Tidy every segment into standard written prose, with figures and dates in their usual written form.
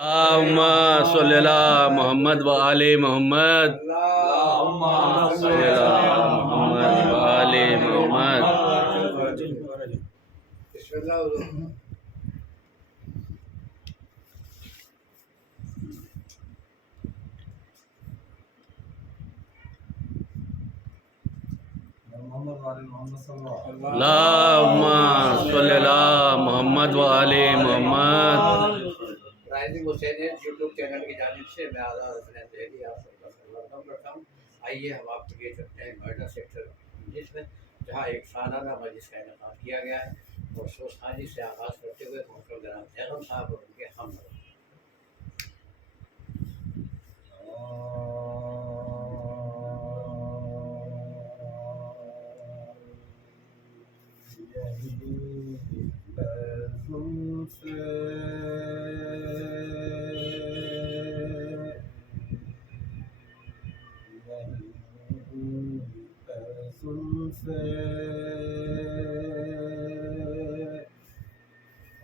اللہم صلی علی محمد و آل محمد. اللہم صلی علی محمد و آل محمد. بسم اللہ. اللہم صلی علی محمد و آل محمد. رائزنگ حسینیت یوٹیوب چینل کی جانب سے میں آزاد حسین دہلی آپ سب کا سلام کرتا ہوں. آئیے ہم آپ کو لے چلتے ہیں نوئیڈا سیکٹر 19 میں، جہاں ایک سالانہ مجلس کا انعقاد کیا گیا ہے اور سوسخانی سے آغاز کرتے ہوئے محترم جناب بیگم صاحب اور ان کے ہم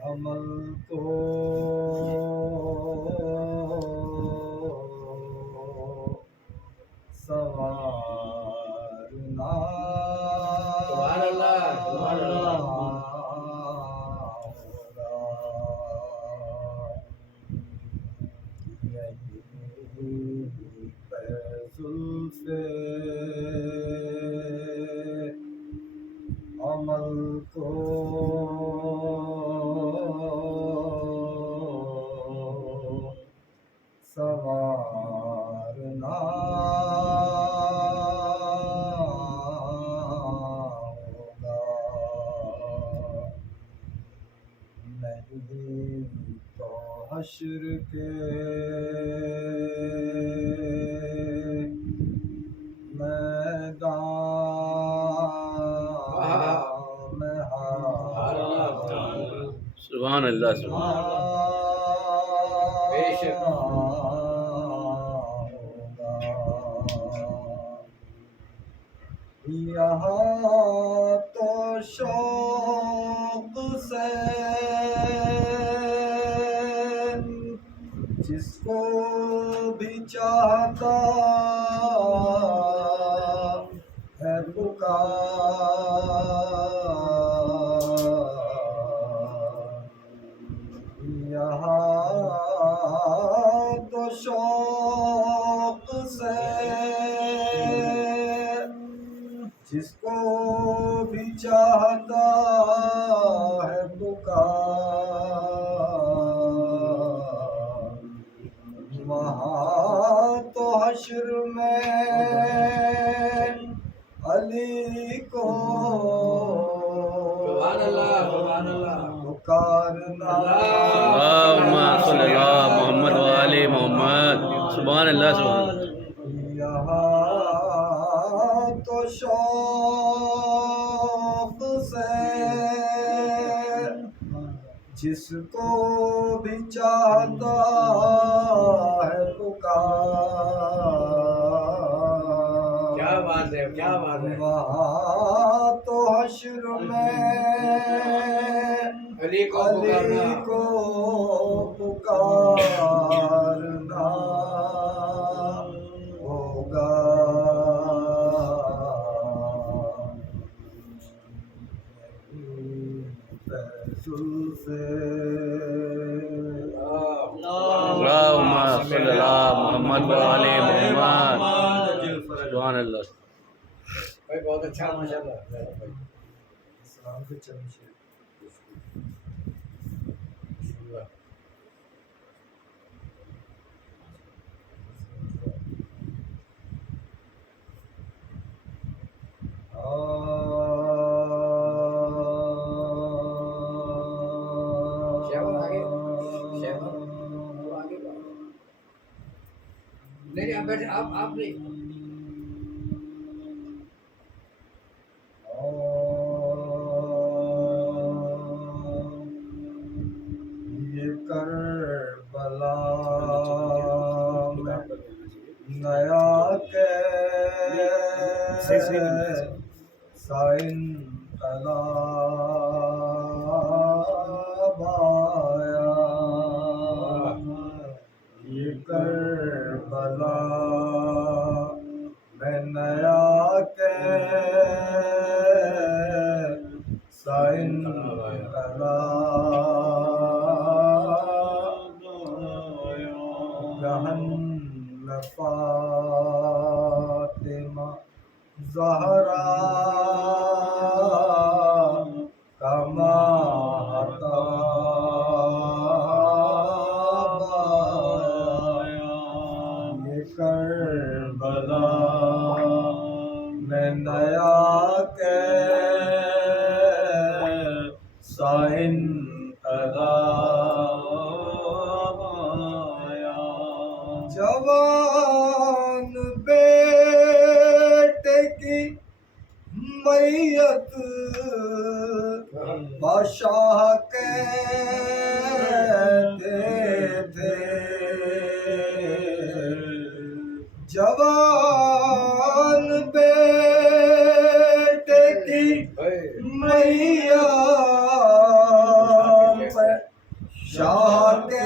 عمل کو سوارنا. سبحان اللہ، سبحان اللہ. عمل کو سوارنا ہوگا، نہیں تو حشر کے میدان میں سبحان اللہ سبحان اللہ. بے شک. یہاں تو شوق سے جس کو بھی چاہتا ہے پکار. یہاں تو شوق سے جس کو بھی چاہتا ہے پکار. وہاں تو حشر میں علی کو سبحان اللہ، سبحان اللہ. پکارنا. اللہم صلی علی محمد و آل محمد. سبحان اللہ سبحان اللہ. یہاں تو شوق سے جس کو بھی چاہتا ہے پکار. کیا بات ہے، کیا بات ہے. وہاں تو حشر میں علی کو علی پکارنا. کو پکارنا ہوگا. اللہم صلی علی محمد و آل محمد. سبحان اللہ. بھائی بہت اچھا، ماشاء اللہ. اسلام کے چمچے. نہیں آپ بیٹھے، آپ نہیں. یہ کربلا نیا کیسا انقلاب آیا. کربلا میں نیا کیسا انقلاب گہن فاطمہ زہرا کا ماہتاب آیا یہ کربلا میں نیا کیسا انقلاب آیا جوان بیٹے کی میت بادشاہ کہتے تھے جوان بیٹے کی میت بادشاہ کہتے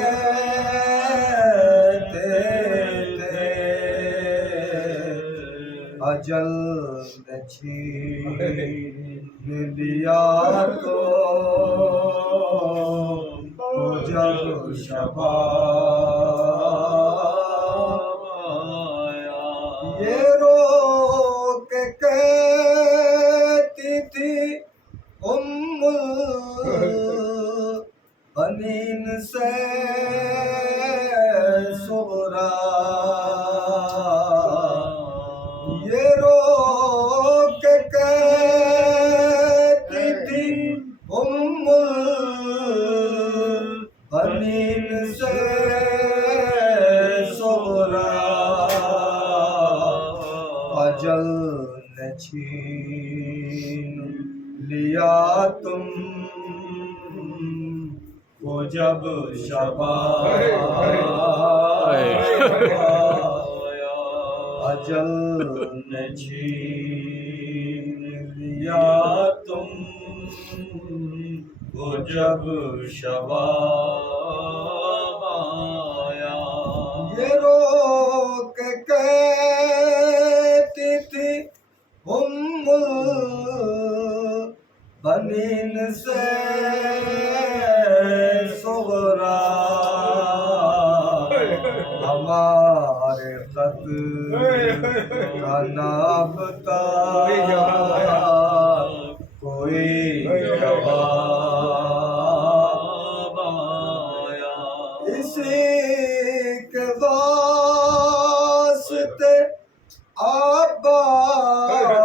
تھے اجل نے چھین لیا تو جب شباب آیا یہ رو کے کہتی تھی ام البنین سے صغرا یہ رو کے کہتی تھی ام البنین سے صغرا اجل نے چھین لیا تم کو جب شباب آیا اجل نے چھین لیا تم کو جب شباب آیا یہ رو کے کہتی تھی ام البنین سے صغرا ہمارے خط کا نابتا کوئی جواب آیا اسی کے واسطے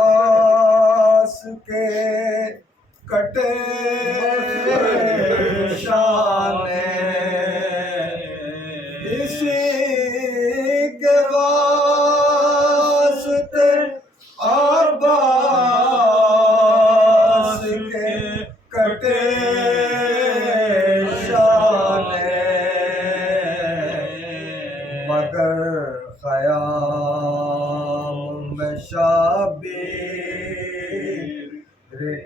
عباس کے کٹے شانے اسی کے واسطے عباس کے کٹے شانے مگر خیام میں شبیر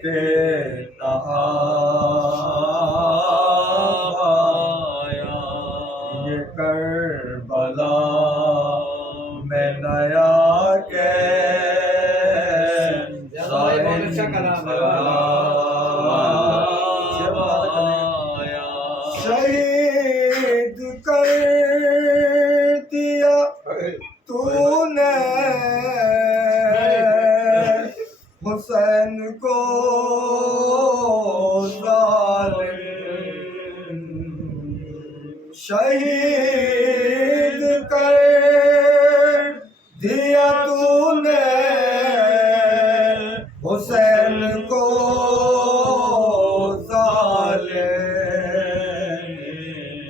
کے نہاب آیا یہ کربلا میں نیا کیسا آیا شہید کر دیا تو نے حسین کو ظالم شہید کر دیا تو نے حسین کو ظالم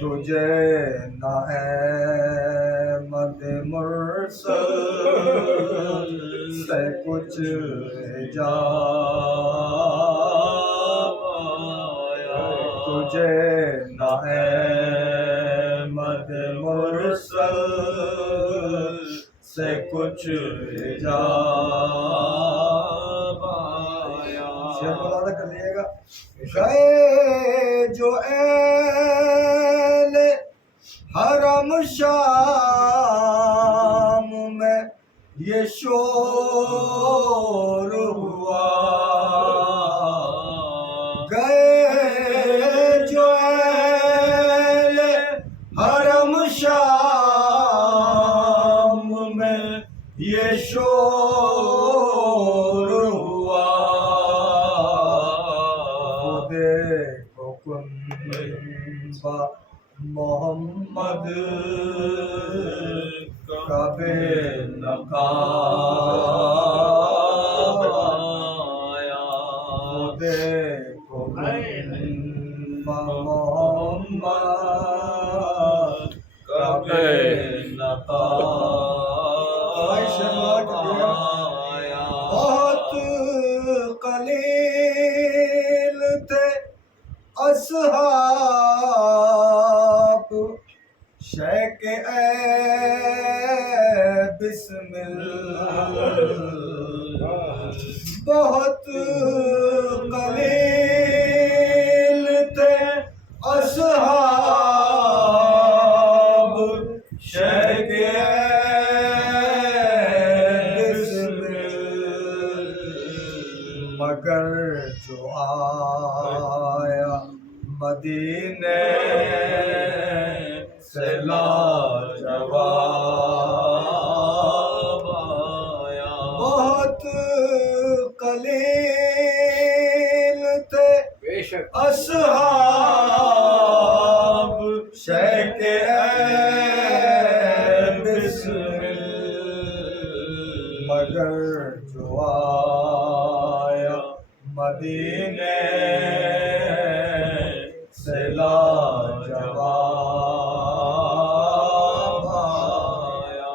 تجھے نہ احمد مرسل سے کچھ حجاب آیا تجھے نہ احمد مرسل سے کچھ حجاب آیا شعر ملاحظہ کر لیے گا گئے جو اہل حرم شام میں یہ شور ہوا گئے جو اہل حرم شام میں یہ شور ہوا خودے کو کنبہ محمد کبھی نقاب آیا خودے کو کنبہ محمد کبھی نقاب آیا بہت قلیل تھے اصحاب شیخ اے بسم اللہ بہت قلیل تھے اصحاب شیخ اے بسم اللہ مگر جو آیا مدینے سے لاجواب آیا بہت قلیل تھے بے شک اصحاب شیخ بسم اللہ مگر جو آیا مدینے سے لاجواب آیا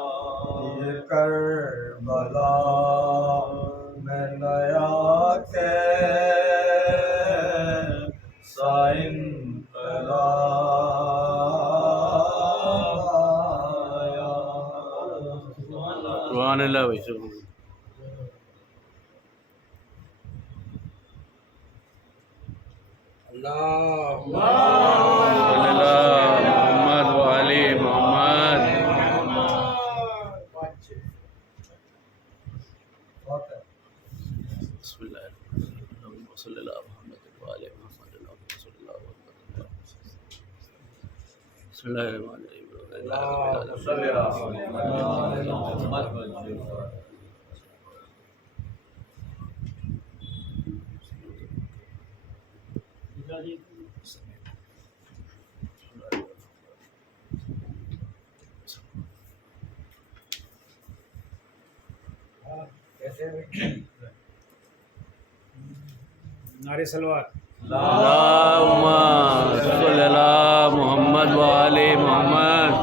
یہ کربلا میں نیا کیسا انقلاب آیا سبحان اللہ بھائی سبحان اللہ. صلی اللہ محمد و علی محمد. بسم اللہ اللہم صلی اللہ محمد و علی محمد اللہم صلی اللہ محمد. بسم اللہ الرحمن الرحیم. نعرے سلوات اللہم صلی اللہ محمد و علی محمد.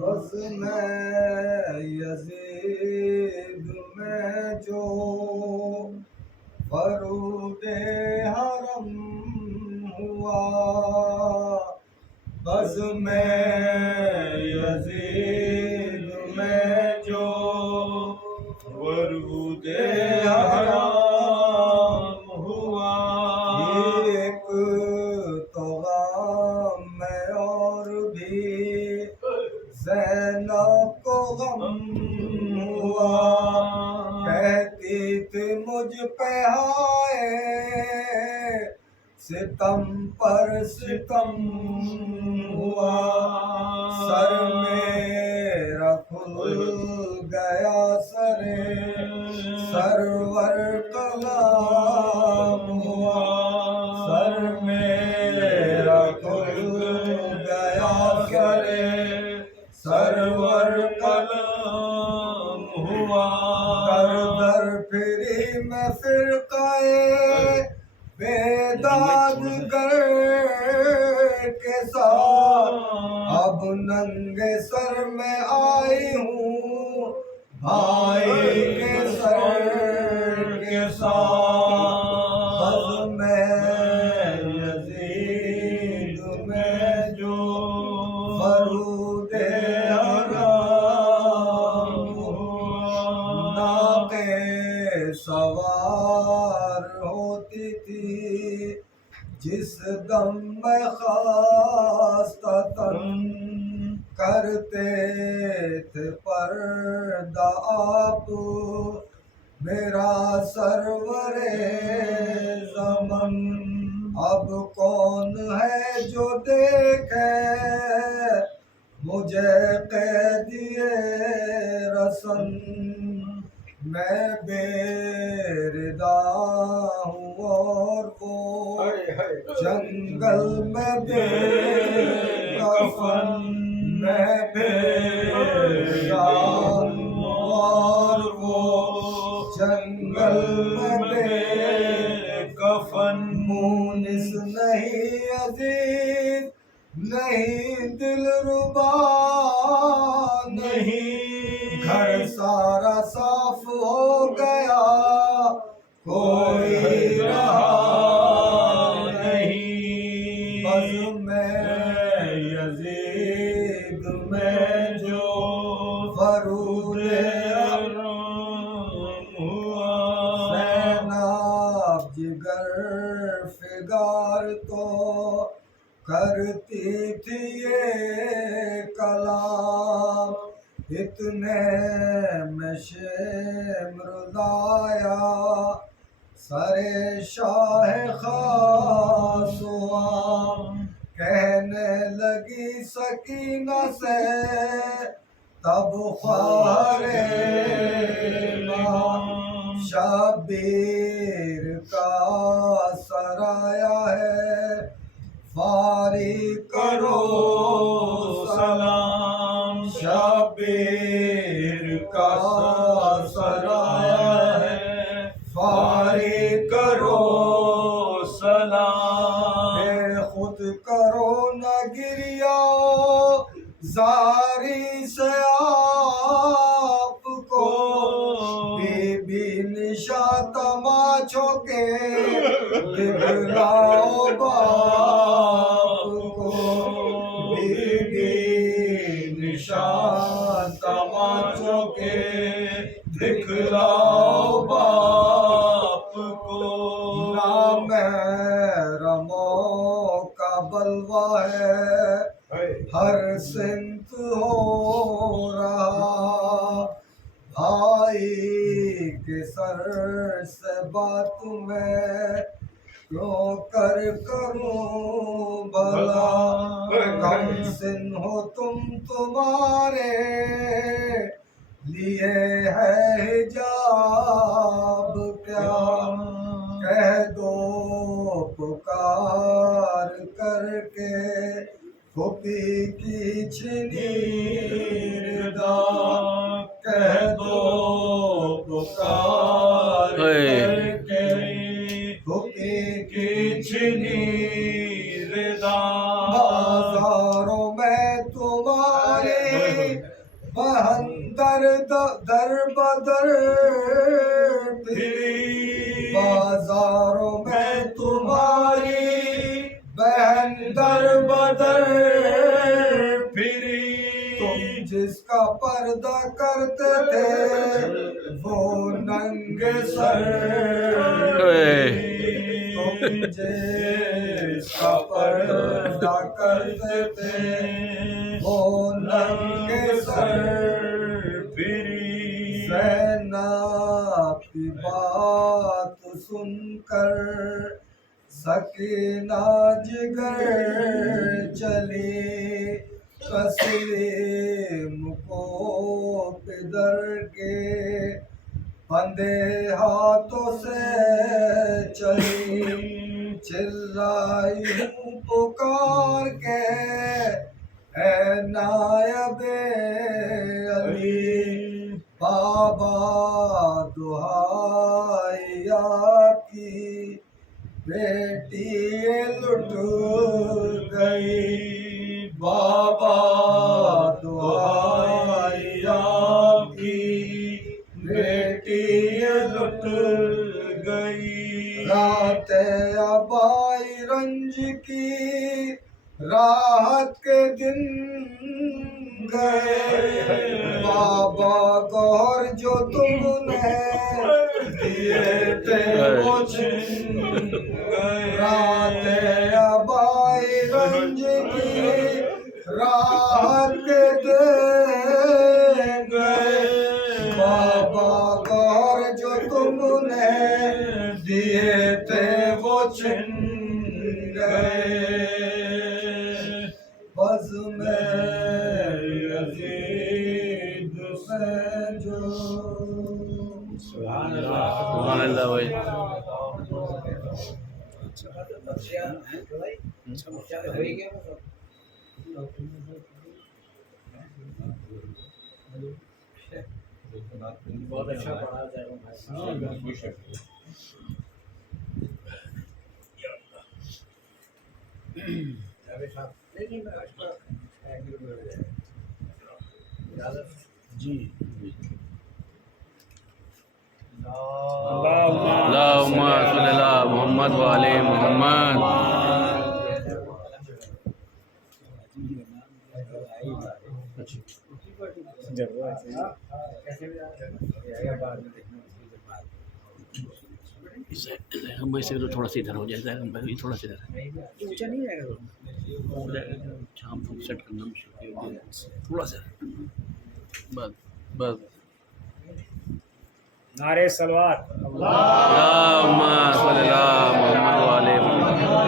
بس میں یزید میں جو فرود حرم ہوا بس میں یزید میں جو فرود حرم ہوا ایک تو غم میں اور بھی زینب کو غم ہوا کہتی تھی مجھ پہ ہائے ستم پر ستم ہوا سر میرا کھل گیا سر سرور کلام ہوا سر میرا کھل گیا سر سرور کلام ہوا در در پھری میں فرقائے بیداد گر کے ساتھ اب ننگے سر میں آئی ہوں بھائی کے سر کے ساتھ بس میں یزید میں جو فرود جس دم میں خواستتاً کرتے تھے پردہ آپ، میرا سرور زمن اب کون ہے جو دیکھے مجھے قیدیے رسن، میں بے ردا ہوں اور وہ جنگل میں بے کفن، میں بے ردا ہوں اور وہ جنگل میں بے کفن، مونس نہیں عزیز نہیں دلربا نہیں، گھر سارا صاف ہو گیا کوئی رہا نہیں، بزم میں یزید میں جو فرود زینب جگر فگار تو کرتی تھی یہ کلام، اتنے میں شمر آیا سر شاہ خاصوام، کہنے لگی سکینہ سے تب خواہر امام، شبیر کا سرایا ہے فاری کرو سلام، شبیر کا سرایا ہے فاری کرو سلام، بے خود کرو نہ گریا زاری سے آپ کو، بی بی نشا تماچوں کے دکھلاؤ باپ کو، بی بی نشا تماچوں کے دکھلاؤ باپ کو، نامحرموں کا بلوہ ہے ہر سمت ہو رہا، بھائی کے سر سے بات میں کیوں کر کروں بھلا، کم سن ہو تم تمہارے لیے ہے حجاب کیا، کہہ دو پکار کر کے پھوپھی کی چھنی ردا، کہہ دو پکار کر کے پھوپھی کی چھنی ردا، بازاروں میں تمہاری بہن در بدر پھری، بازاروں میں تمہاری بہن در بدر پھری، تم جس کا پردہ کرتے تھے وہ ننگے سر، تم جس کا پردہ کرتے تھے وہ ننگے سر پھری، زینب کی بات سن کر سکینہ جگر چلی، تسلیم کو پدر کے بندے ہاتھوں سے چلی، چلائی ہوں پکار کے اے نائب علی، بابا دہائی آپ کی بیٹی لٹ گئی، بابا دہائی آپ کی بیٹی لٹ گئی، رات آبائی رنج کی راحت کے دن گئے، بابا گور جو تم نے دیے تھے وہ چھن گئے رات ابائی رنج کی راحت دے گئے بابا گور جو تم نے دیے تھے وہ چھن گئے بز میں یزید میں جو سبحان اللہ بھائی بہت اچھا پڑھا جائے جی اللہم صلی اللہ محمد وعلی محمد تھوڑا سا ادھر ہو جائے تھوڑا سا ادھر اونچا نہیں جائے گا شام کو سیٹ کرنا مشکل تھوڑا سا بس بس نعرے سلوات اللہم صلی اللہ محمد وعلی محمد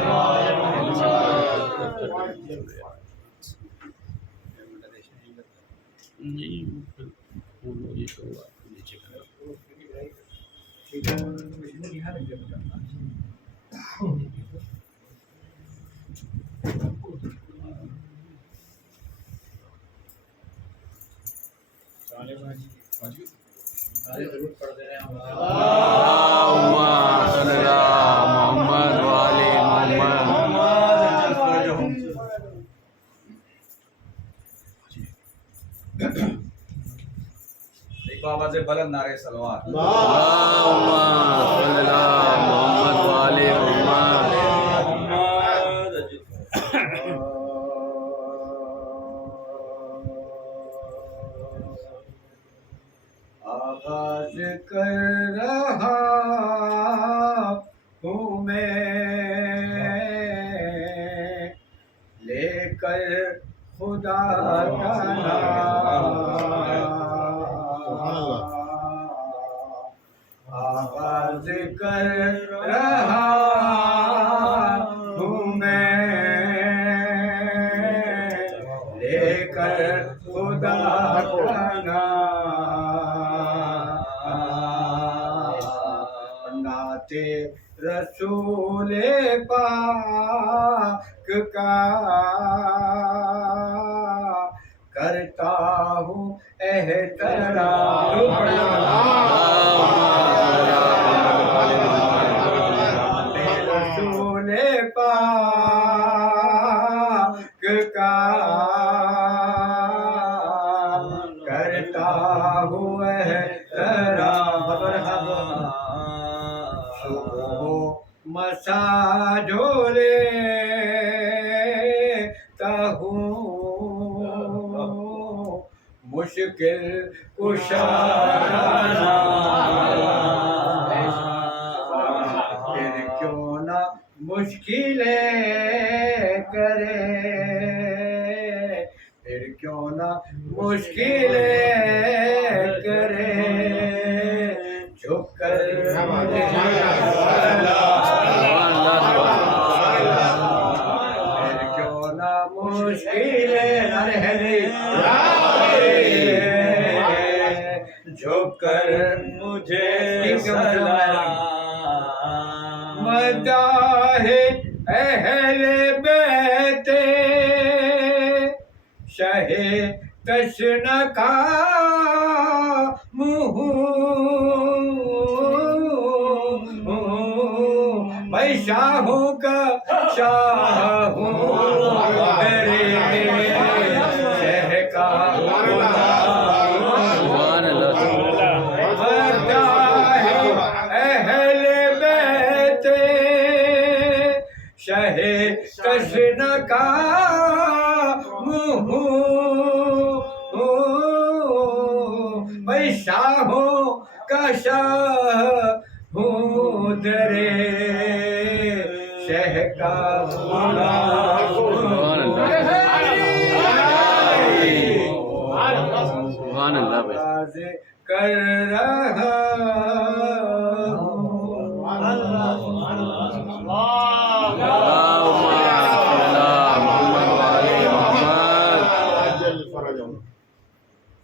ضرور پڑھ دے رہے ہیں اللہم صلی اللہ محمد وعلی ایک آواز بلند نعرے سلوات اللہم صلی اللہ محمد وعلی محمد آغاز کر رہا ہوں میں لے کر خدا کا نام آغاز کر رہا ہوں میں لے کر خدا کا نام نعت رسول پاک کا کرتا ہوں احترام رسول پاک کا کرتا ہوں احترام صبح مسا جھولے ہوں مشکل کشانا پھر کیوں نہ مشکلیں کرے پھر کیوں نہ مشکلیں کرے جھک کر پھر کیوں نہ مشکلیں جھک کر مجھے مداح اہل بیت شہ تشنہ کا میں شاہوں کا شاہ ہوں میرے شہ کا اہل بیت شہ تشنہ کا میں شاہوں کا شاہ گزرے شہ کا بھولا سبحان اللہ بھائی آواز کر رہا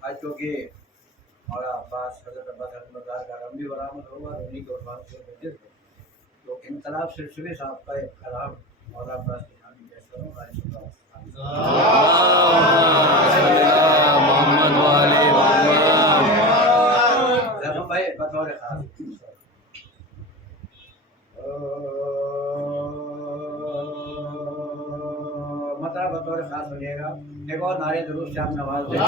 آج کیونکہ مولا عباس حضرت عباس احمد کا رمبی برآمد ہوا انہیں کے عرفان سے بجر تھے تو انقلاب سلسلے سے آپ کا ایک کلام مولا عباس کی شان میں پیش کروں محمد والی زخم بھائی بطور خاص مطلب بطور خاص بنیے گا ایک اور نعرے درود سے آپ نواز دیں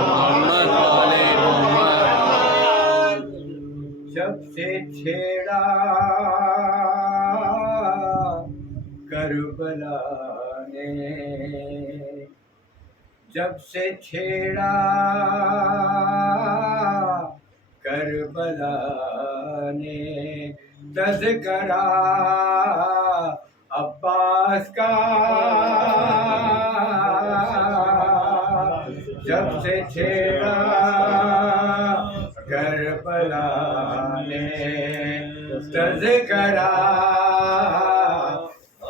محمد والی جب سے چھیڑا کربلا نے جب سے چھیڑا کربلا نے تذکرہ عباس کا جب سے چھیڑا کربلا نے تذکرہ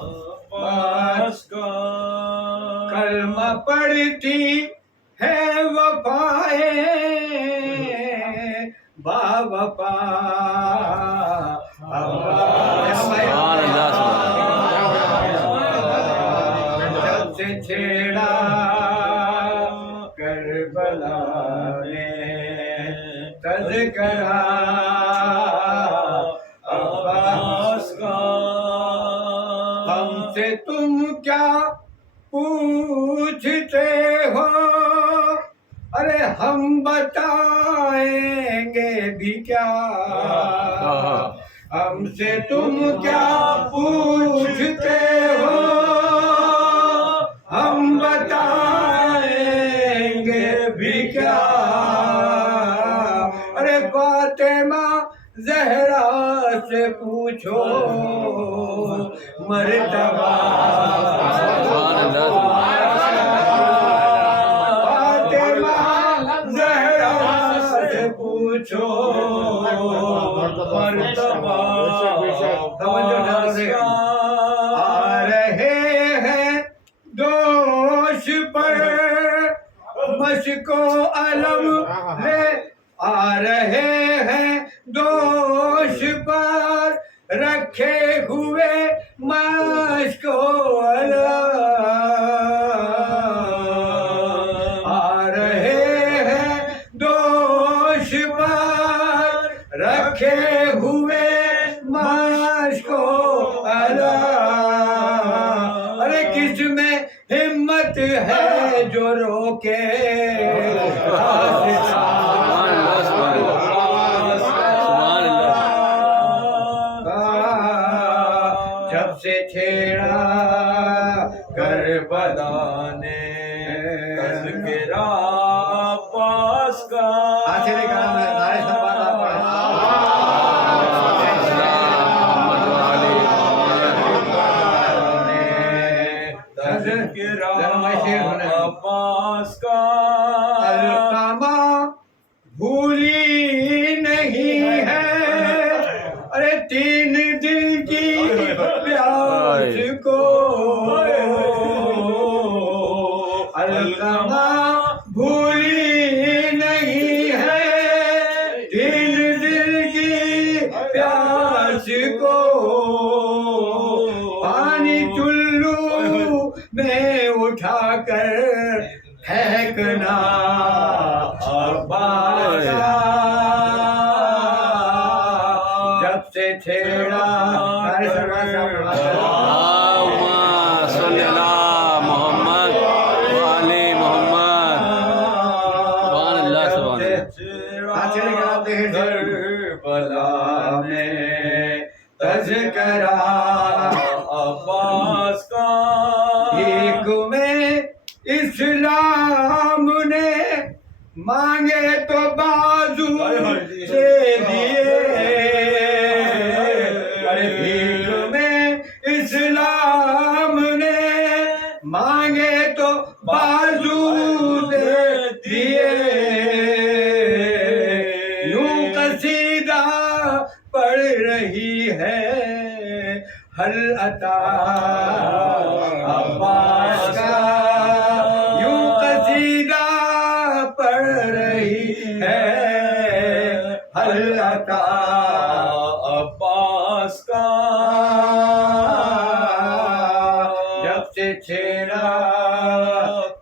عباس کا کلمہ پڑھتی ہے وفائے با وفا جب سے چھیڑا کربلا نے تذکرہ عباس کا ہم سے تم کیا پوچھتے ہو ارے ہم بتائیں گے بھی کیا ہم سے تم کیا پوچھتے ہو ہم بتائیں گے بھی کیا ارے فاطمہ زہرا سے پوچھو مرتبہ فاطمہ زہرا سے پوچھو مرتبہ آ رہے ہیں دوش پر مشق و علم لے آ رہے ہیں دوش پر رکھے ہوئے مشق و علم آ رہے ہیں دوش پر رکھے ہوئے مشق و علم ارے کس میں ہمت ہے جو روکے جب سے چھیڑا کربلا نے تذکرہ عباس کا تذکرہ عباس کا القامہ بھولی نہیں ہے ارے تین دل کی پیاس کو القامہ بھولی نہیں ہے تین دل کی پیاس کو پانی چلو میں اٹھا کر پھینکنا عباس کا جب سے چھیڑا صلی اللہ محمد والی محمد سبحان اللہ سبحان اللہ کربلا میں تذکرہ عباس کا ایک میں اسلام نے مانگے تو بازو سے دیے ارے بھیک میں اسلام نے مانگے تو بازو دے دیے یوں قصیدہ پڑھ رہی ہے حل عطا عباس کا یوں قصیدہ پڑھ رہی ہے حل عطا عباس کا جب سے چھیڑا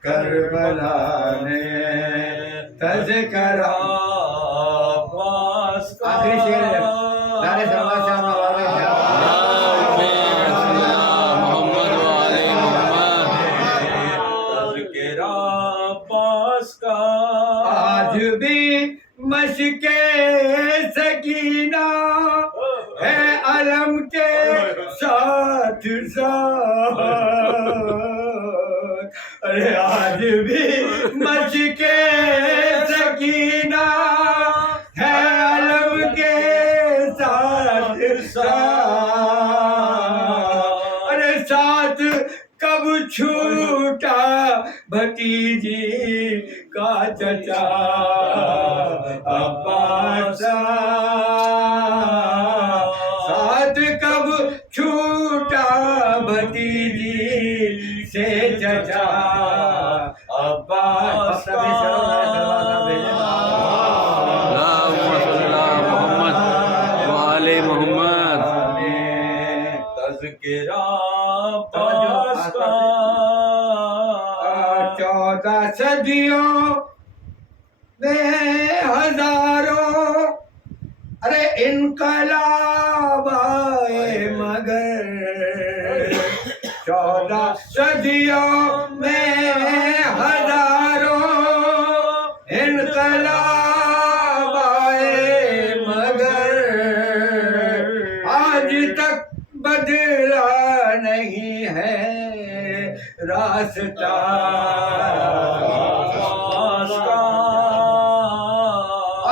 کربلا نے تذکرہ عباس کا آخری شعر ہے دار سلمان شاہ محمد والے محمد تذکرہ عباس کا آج بھی مشق سکینہ ہے علم کے ساتھ ساتھ ارے آج بھی مشق سکینہ ہے علم کے ساتھ ساتھ ارے ساتھ کب چھوٹا بھتیجی کا چچا عباس ساتھ کب چھوٹا بھتیجی سے چچا عباس محمد تذکرہ عباس کا 14 صدیوں میں ہزاروں ارے انقلاب آئے مگر 14 صدیوں میں ہزاروں انقلاب آئے مگر آج تک بدلا نہیں ہے راستہ عباس کا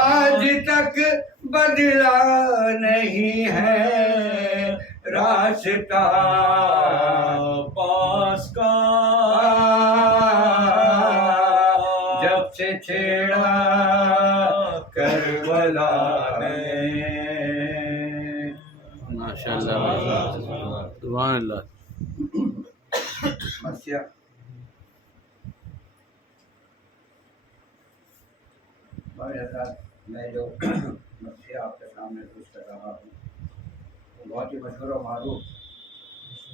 آج تک بدلا نہیں ہے راستہ عباس کا جب سے چھیڑا کربلا نے ماشاءاللہ سبحان اللہ مرثیہ بھائی حضرات میں جو مرثیہ آپ کے سامنے پیش کر رہا ہوں وہ بہت ہی مشہور و معروف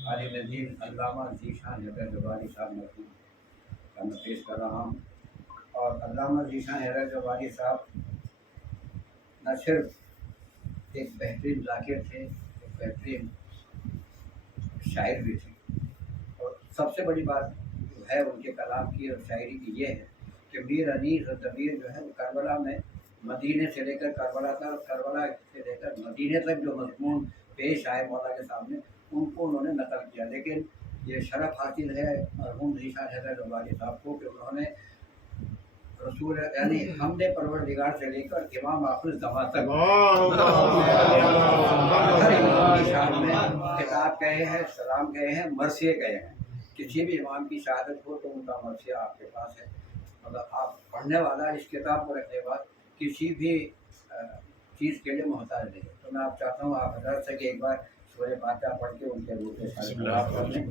عالم دین علامہ ذیشان حیدر جواری صاحب مرحوم کا میں پیش کر رہا ہوں اور علامہ ذیشان حیدر جواری صاحب نہ صرف ایک بہترین ذاکر تھے ایک بہترین شاعر بھی تھے اور سب سے بڑی بات جو ہے ان کے کلام کی اور شاعری کی یہ ہے کہ میر انیس اور دبیر جو ہے وہ کربلا میں مدینے سے لے کر کربلا تک اور کربلا سے لے کر مدینے تک جو مضمون پیش آئے مولا کے سامنے ان کو انہوں نے نقل کیا لیکن یہ شرف حاصل ہے مرحوم ذیشان حیدر جواری صاحب کو کہ انہوں نے رسول یعنی حمد پروردگار سے لے کر امام آخر زمان تک ہر امام کی شان میں خطاب کہے ہیں سلام کہے ہیں مرثیے کہے ہیں کسی بھی امام کی شہادت ہو تو ان کا مرثیہ آپ کے پاس ہے مطلب آپ پڑھنے والا اس کتاب کو رکھنے کے بعد کسی بھی چیز کے لیے محتاج نہیں ہے تو میں آپ چاہتا ہوں آپ حضرت سے کہ ایک بار سورہ فاتحہ پڑھ کے ان کے روح کے ساتھ خطاب کر لیں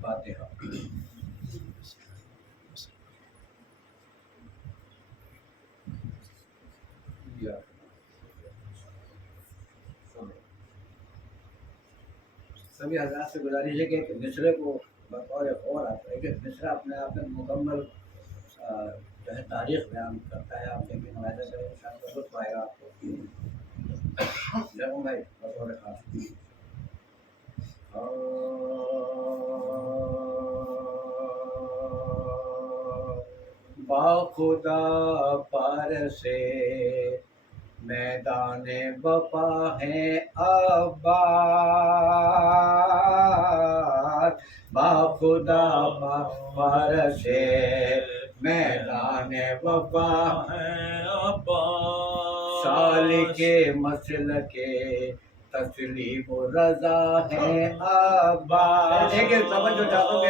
فاتحہ سب ابھی حضرات سے گزارش ہے کہ ایک مصرے کو بطور اور آتا ہے کہ مصرا اپنے آپ میں مکمل جو ہے تاریخ بیان کرتا ہے. آپ دیکھیں نمائندہ سے شاید بہت پائے گا آپ کو. جنوں بھائی بطور خاص با خدا پر سے میدان وفا ہے آباد. با خدا پر سے میدان وفا ہے آباد. سالک مسلک تسلیم و رضا ہے آباد. ایک سمجھو چاہتا ہوں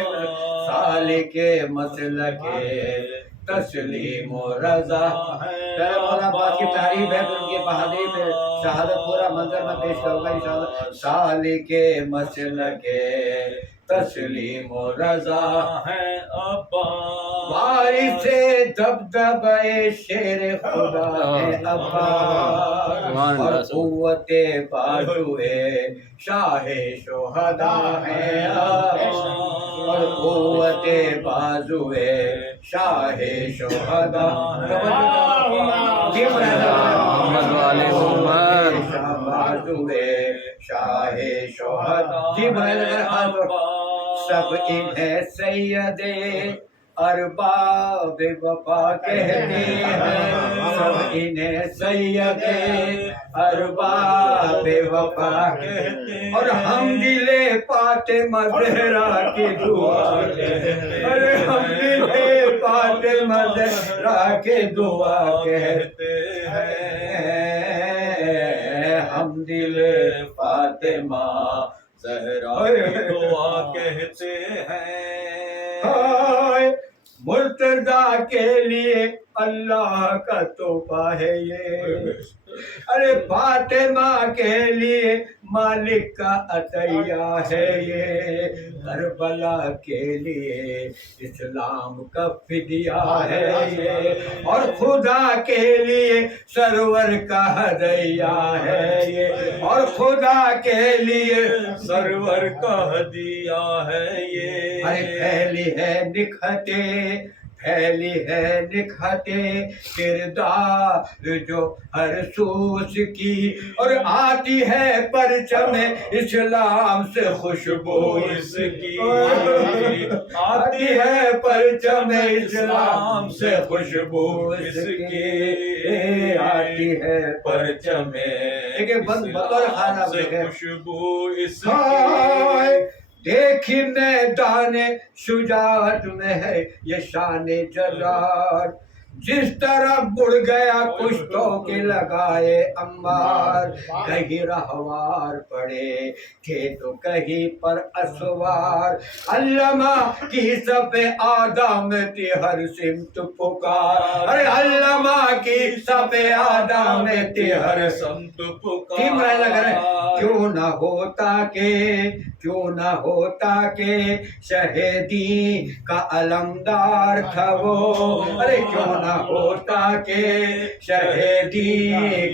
سالک مسلک تسلیم و رضا. پہلے مولانا عباس کی تعریف ہے پھر ان کی بہادری پہ شہادت پورا منظر میں پیش کروں گا انشاءاللہ. سالک مسلک تسلیم و رضا ہے آباد. وارث دبدبۂ شیر خدا ہے آباد. اور قوت بازوئے شاہ شہدا ہے آباد. اور قوت بازوئے شاہ شہدا محمد والے محمد بازوئے شاہ شہدا. جی سب انہیں سید ارباب وفا کہتے ہیں. سب انہیں سید ارباب وفا کہتے ہیں. اور ہم دل فاطمہ زہرا کی دعا کہتے ہیں. ارے ہم دل فاطمہ زہرا کی دعا کہتے ہیں. ہم دل فاطمہ زہرا کی دعا کہتے ہیں. مرتضیٰ کے لیے اللہ کا تحفہ ہے یہ. ارے فاطمہ کے لیے مالک کا عطیہ ہے یہ. کربلا کے لیے اسلام کا فدیہ ہے یہ. اور خدا کے لیے سرور کا ہدیہ ہے یہ. اور خدا کے لیے سرور کا ہدیہ ہے یہ. ارے پھیلی ہے نکھتے پھیلی ہے نکھتے کردار جو ہر سوس کی. اور آتی ہے پرچم اسلام سے خوشبو اس کی. آتی ہے پرچم اسلام سے خوشبو اس کی. آتی ہے پرچم بطور خانہ سے خوشبو اس ہائے. کی. دیکھی میدان شجاعت میں ہے یہ شان جلال. جس طرح بڑھ گیا کشتوں کے لگائے انبار. کہیں رہوار پڑے تھے تو کہیں پر اسوار. علامہ کی صف آدم تھی ہر سمت پکار. ارے علامہ کی صف آدم تھی ہر سمت تیم رہے لگ رہے. پکار. کیوں نہ ہوتا کہ شہیدی کا علمدار تھا وہ. ارے کیوں نہ ہوتا کہ شہیدی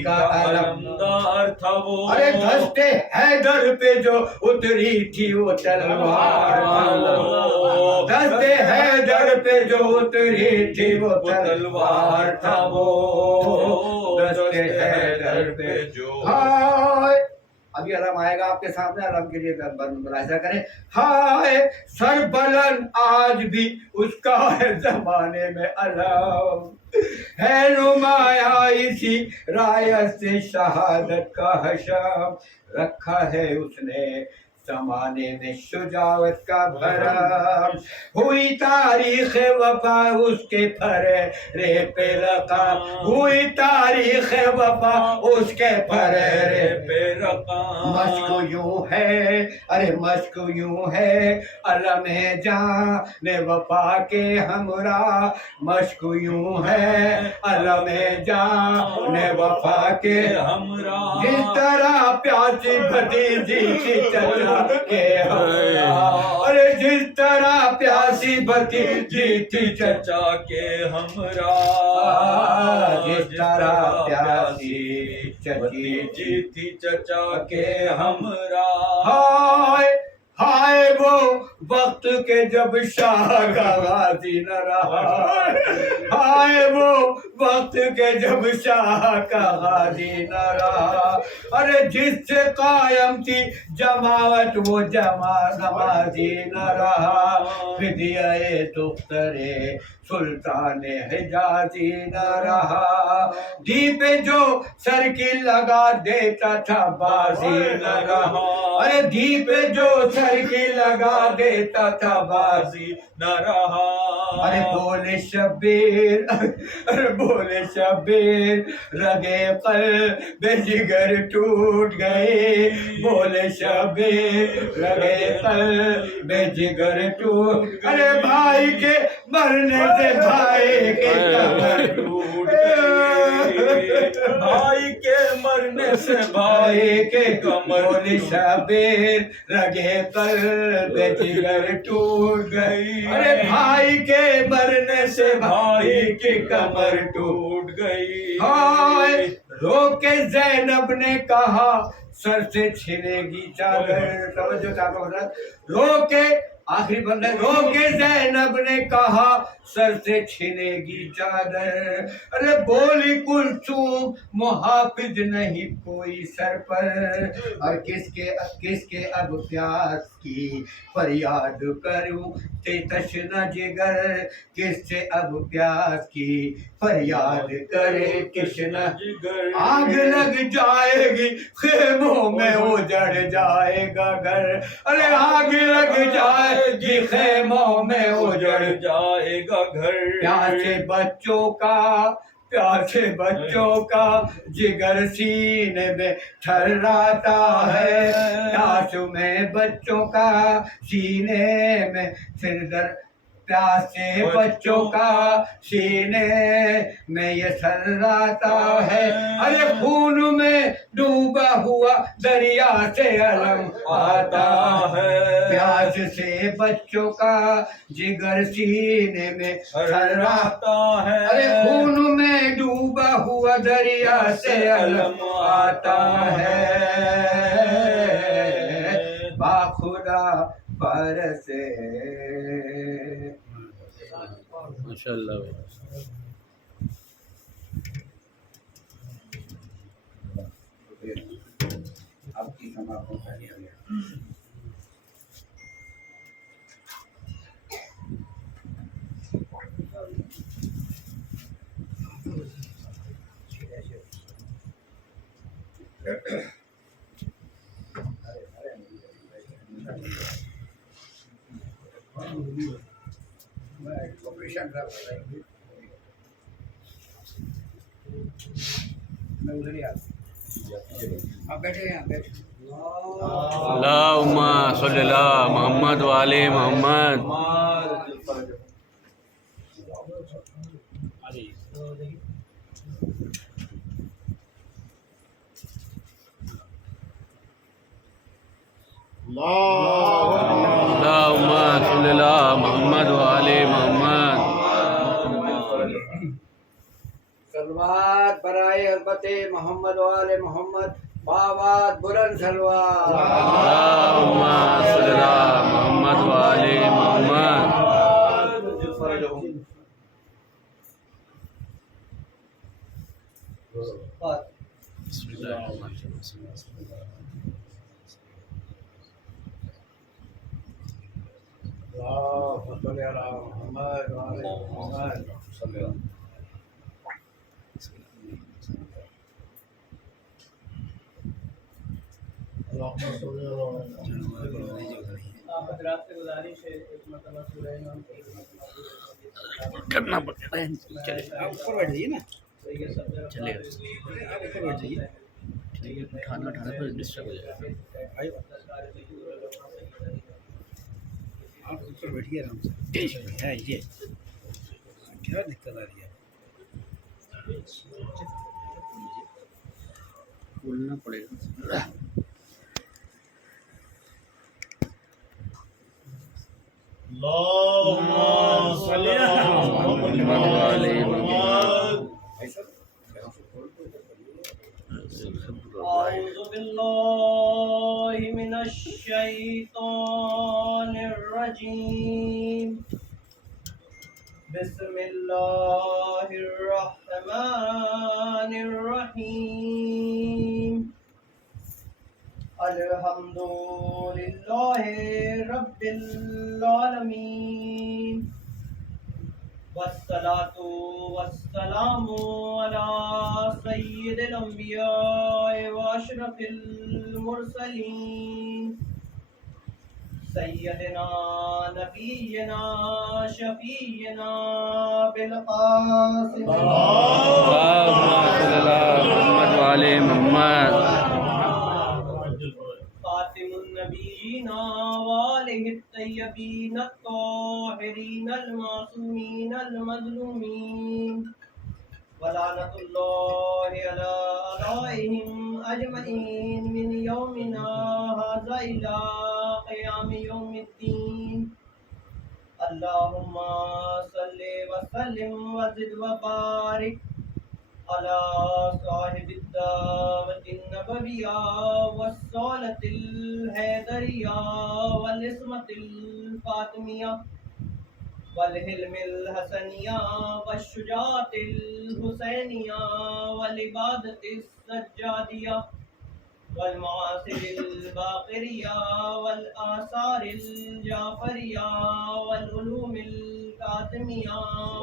کا علمدار تھا وہ. ارے دھستے حیدر پہ جو اتری تھی وہ تلوار تھا وہ. دھستے حیدر پہ جو اتری تھی وہ تلوار تھا وہ. دھستے حیدر پہ جو ابھی علم آئے گا آپ کے سامنے. علم کے لیے ملاحظہ کریں. ہائے سر بلند آج بھی اس کا ہے زمانے میں علم. ہے نمایا اسی رایت سے شہادت کا حشم. رکھا ہے اس نے زمانے میں شجاعت کا بھرم. ہوئی تاریخ وفا اس کے پھرے پہ رقم. ہوئی تاریخ وفا اس کے پھرے پہ رقم. مشک یوں ہے ارے مشک یوں ہے علم جان وفا کے ہمراہ. مشک یوں ہے علم جان وفا کے ہمراہ. جس طرح پیاسی بھتیجی کی چچا کے ہمراہ. ارے جس طرح پیاسی بھتیجی تھی چچا کے ہمراہ. جس طرح پیاسی بھتیجی تھی چچا کے ہمراہ. ہائے ہائے وہ وقت کے جب شاہ کا غازی نہ رہا، ہائے وہ وقت کے جب شاہ کا غازی نہ رہا، ارے جس سے قائم تھی جماعت وہ جماعت نمازی نہ رہا، فدیہ دختر سلطان حجازی نہ رہا، دی پہ جو سر کی لگا دیتا تھا بازی نہ رہا، ارے دی پہ جو سر کی لگا دیتا تھا بازی نہ رہا، ارے بولے شبیر، ارے بولے شبیر، رگے قلب جگر ٹوٹ گئے، بولے شبیر رگے قلب جگر ٹوٹ، ارے بھائی کے مرنے سے بھائی کے کمر ٹوٹ گئی، بھائی کے مرنے سے بھائی کے کمر بولے شبیر رگے قلب جگر ٹوٹ گئی، ارے بھائی کے مرنے سے بھائی کی کمر ٹوٹ گئی، ہائے رو کے زینب نے کہا سر سے چھنے گی چادر، توجہ چاہتا ہوں، رو کے آخری بندہ، رو کے زینب نے کہا سر سے چھنے گی چادر، ارے بولی کلثوم محافظ نہیں کوئی سر پر، اور کس کے اب پیاس کی فریاد کروں تے تشنا جگر، کس سے اب پیاس کی فریاد کرے تشنا جگر، آگ لگ جائے گی خیموں میں اجڑ جائے گا گھر، ارے آگ لگ جائے گی خیموں میں اجڑ جائے گا گھر، پیاسے بچوں کا جگر سینے میں ٹھہراتا ہے، پیاس میں بچوں کا سینے میں پیاسے بچوں کا سینے میں یہ سراتا ہے، ارے خون میں ڈوبا ہوا دریا سے علم آتا ہے، پیاس سے بچوں کا جگر سینے میں سراتا ہے، ارے خون میں ڈوبا ہوا دریا سے علم آتا ہے، باخدا پر سے ماشاء اللہ بھائی. آپ کی سما کو میں ادھر ہی آپ بیٹھے ہیں، بیٹھے اللہم صلی اللہ محمد والے محمد. اللہم صلی اللہ محمد والے محمد. سلوات برائے حضرت محمد و آل محمد، باوات بلند سلوات، اللہم صلی اللہ محمد والے محمد. بسم اللہ الرحمن الرحیم. اللہم صلی علی محمد و آل محمد. آپ حضرات سے گزارش ہے ایک مرتبہ سورہ نام کرنا پڑتا ہے. چلے آپ اوپر بیٹھ جائیے نا، چلے گا. آپ اوپر بیٹھ جائیے. ٹھیک ہے، کھانا تو ڈسٹرب ہو جائے گا. آپ اوپر بیٹھیے آرام سے. ہے یہ کیا دقت آ رہی ہے؟ بولنا پڑے گا. اللہم صلی اللہ محمد والے محمد. أعوذ بالله من الشيطان الرجيم بسم الله الرحمن الرحيم الحمد لله رب العالمين والصلاة والسلام على سيد الأنبياء وأشرف المرسلين سيدنا نبينا شفينا بالقاسم محمد وعلى محمد خاتم النبيين وآله الطيبين الطاهرين المعصومين المظلومين ولعنة الله على أعدائهم أجمعين من يومنا هذا إلى قيام يوم الدين اللهم صل وسلم وزد وبارك على صاحب الدعوة النبوية والصالة الحيدرية والعصمة الفاطمية والحلم الحسنية والشجاعة الحسينية والعبادة السجادية والمعاصر الباقرية والآثار الجعفرية والعلوم الكاظمية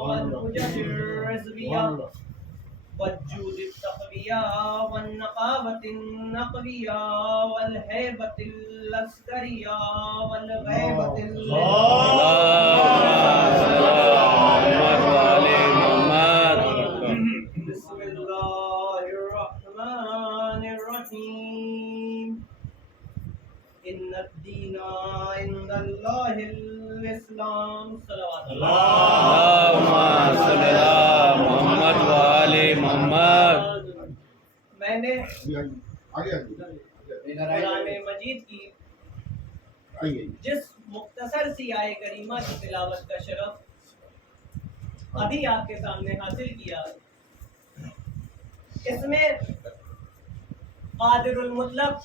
والحجج الرزوية والجود التقوية والنقابة النقوية والهيبة العسكرية والغيبة بسم الله الرحمن الرحيم إن الدين عند الله الإسلام صلوات اللهم صل على محمد وعلى محمد میں نے قرآن مجید کی جس مختصر سی آیے کریمہ کی تلاوت کا شرف ابھی آپ کے سامنے حاصل کیا، اس میں قادر المطلق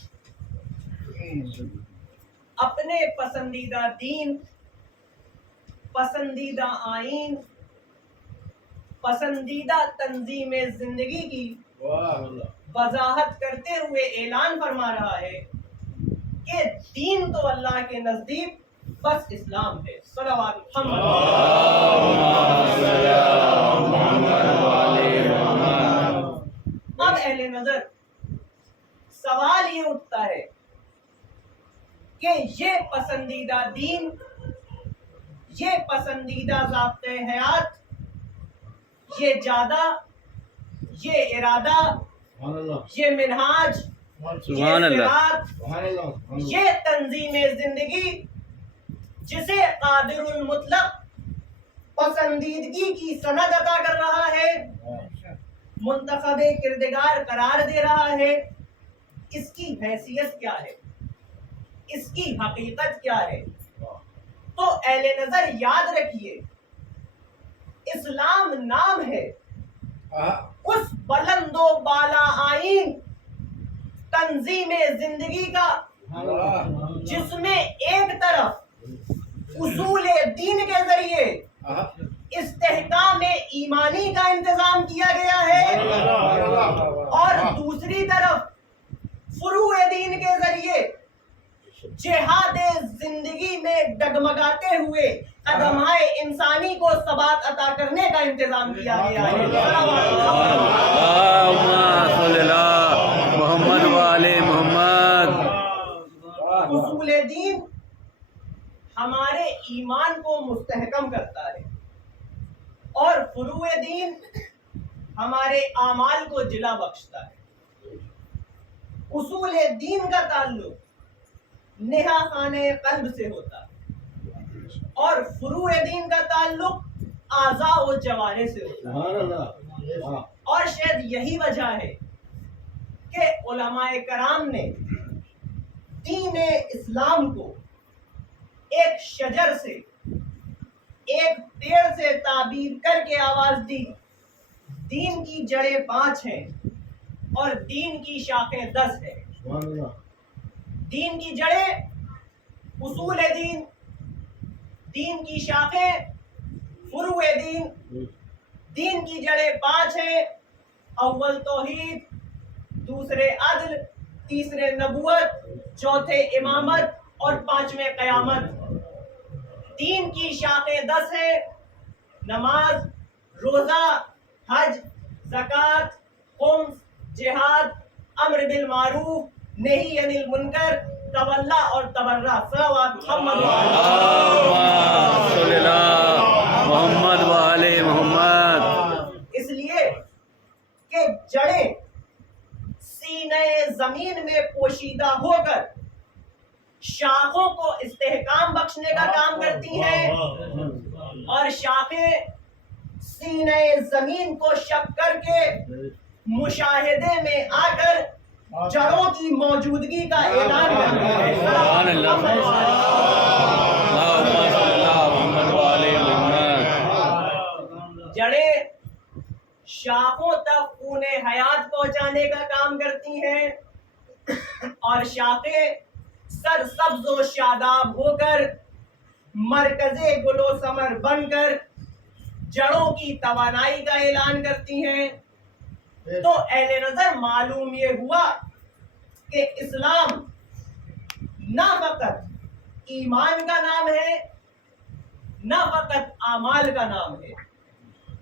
اپنے پسندیدہ دین، پسندیدہ آئین، پسندیدہ تنظیم زندگی کی وضاحت کرتے ہوئے اعلان فرما رہا ہے کہ دین تو اللہ کے نزدیک بس اسلام ہے۔ صلوات محمد۔ اب اہل نظر سوال یہ اٹھتا ہے کہ یہ پسندیدہ دین، یہ پسندیدہ ضابطۂ حیات، یہ جادہ، یہ ارادہ، یہ منہاج، سبحان اللہ، یہ تنظیم زندگی جسے قادر المطلق پسندیدگی کی سند عطا کر رہا ہے، منتخب کردگار قرار دے رہا ہے، اس کی حیثیت کیا ہے، اس کی حقیقت کیا ہے؟ تو اہل نظر یاد رکھیے، اسلام نام ہے اس بلند و بالا آئین تنظیم زندگی کا جس میں ایک طرف اصول دین کے ذریعے استحکام ایمانی کا انتظام کیا گیا ہے اور دوسری طرف فروع دین کے ذریعے جہاد زندگی میں ڈگمگاتے ہوئے قدمہائے انسانی کو ثبات عطا کرنے کا انتظام کیا گیا ہے۔ اللهم صل على محمد وعلى محمد۔ اصول دین ہمارے ایمان کو مستحکم کرتا ہے اور فروع دین ہمارے اعمال کو جلا بخشتا ہے۔ اصول دین کا تعلق نہا خانہ قلب سے ہوتا ہے اور فروع دین کا تعلق اعضاء و جوارح سے ہوتا ہے، اور شاید یہی وجہ ہے کہ علماء کرام نے دین اسلام کو ایک شجر سے، ایک پیڑ سے تعبیر کر کے آواز دی۔ دین کی جڑیں 5 ہیں اور دین کی شاخیں 10 ہیں۔ دین کی جڑیں اصول دین، دین کی شاخیں فروع دین، دین کی جڑیں 5 ہیں: اول توحید، دوسرے عدل، تیسرے نبوت، چوتھے امامت اور 5ویں قیامت۔ دین کی شاخیں 10 ہیں: نماز، روزہ، حج، زکوٰۃ، خمس، جہاد، امر بالمعروف، نہی عن المنکر، تولا اور تبرع۔ صلوات محمد صلی اللہ محمد وآل محمد۔ اس لیے کہ جڑیں سینہ زمین میں پوشیدہ ہو کر شاخوں کو استحکام بخشنے کا کام کرتی ہیں، اور شاخیں سینہ زمین کو شک کر کے مشاہدے میں آ کر جڑوں کی موجودگی کا اعلان کرتی ہیں۔ سبحان اللہ، اللہم صلی اللہ محمد وآل محمد۔ جڑیں شاخوں تک خون حیات پہنچانے کا کام کرتی ہیں، اور شاخیں سر سبز و شاداب ہو کر مرکز گل و ثمر بن کر جڑوں کی توانائی کا اعلان کرتی ہیں۔ تو اہل نظر معلوم یہ ہوا کہ اسلام نہ فقط ایمان کا نام ہے، نہ فقط اعمال کا نام ہے،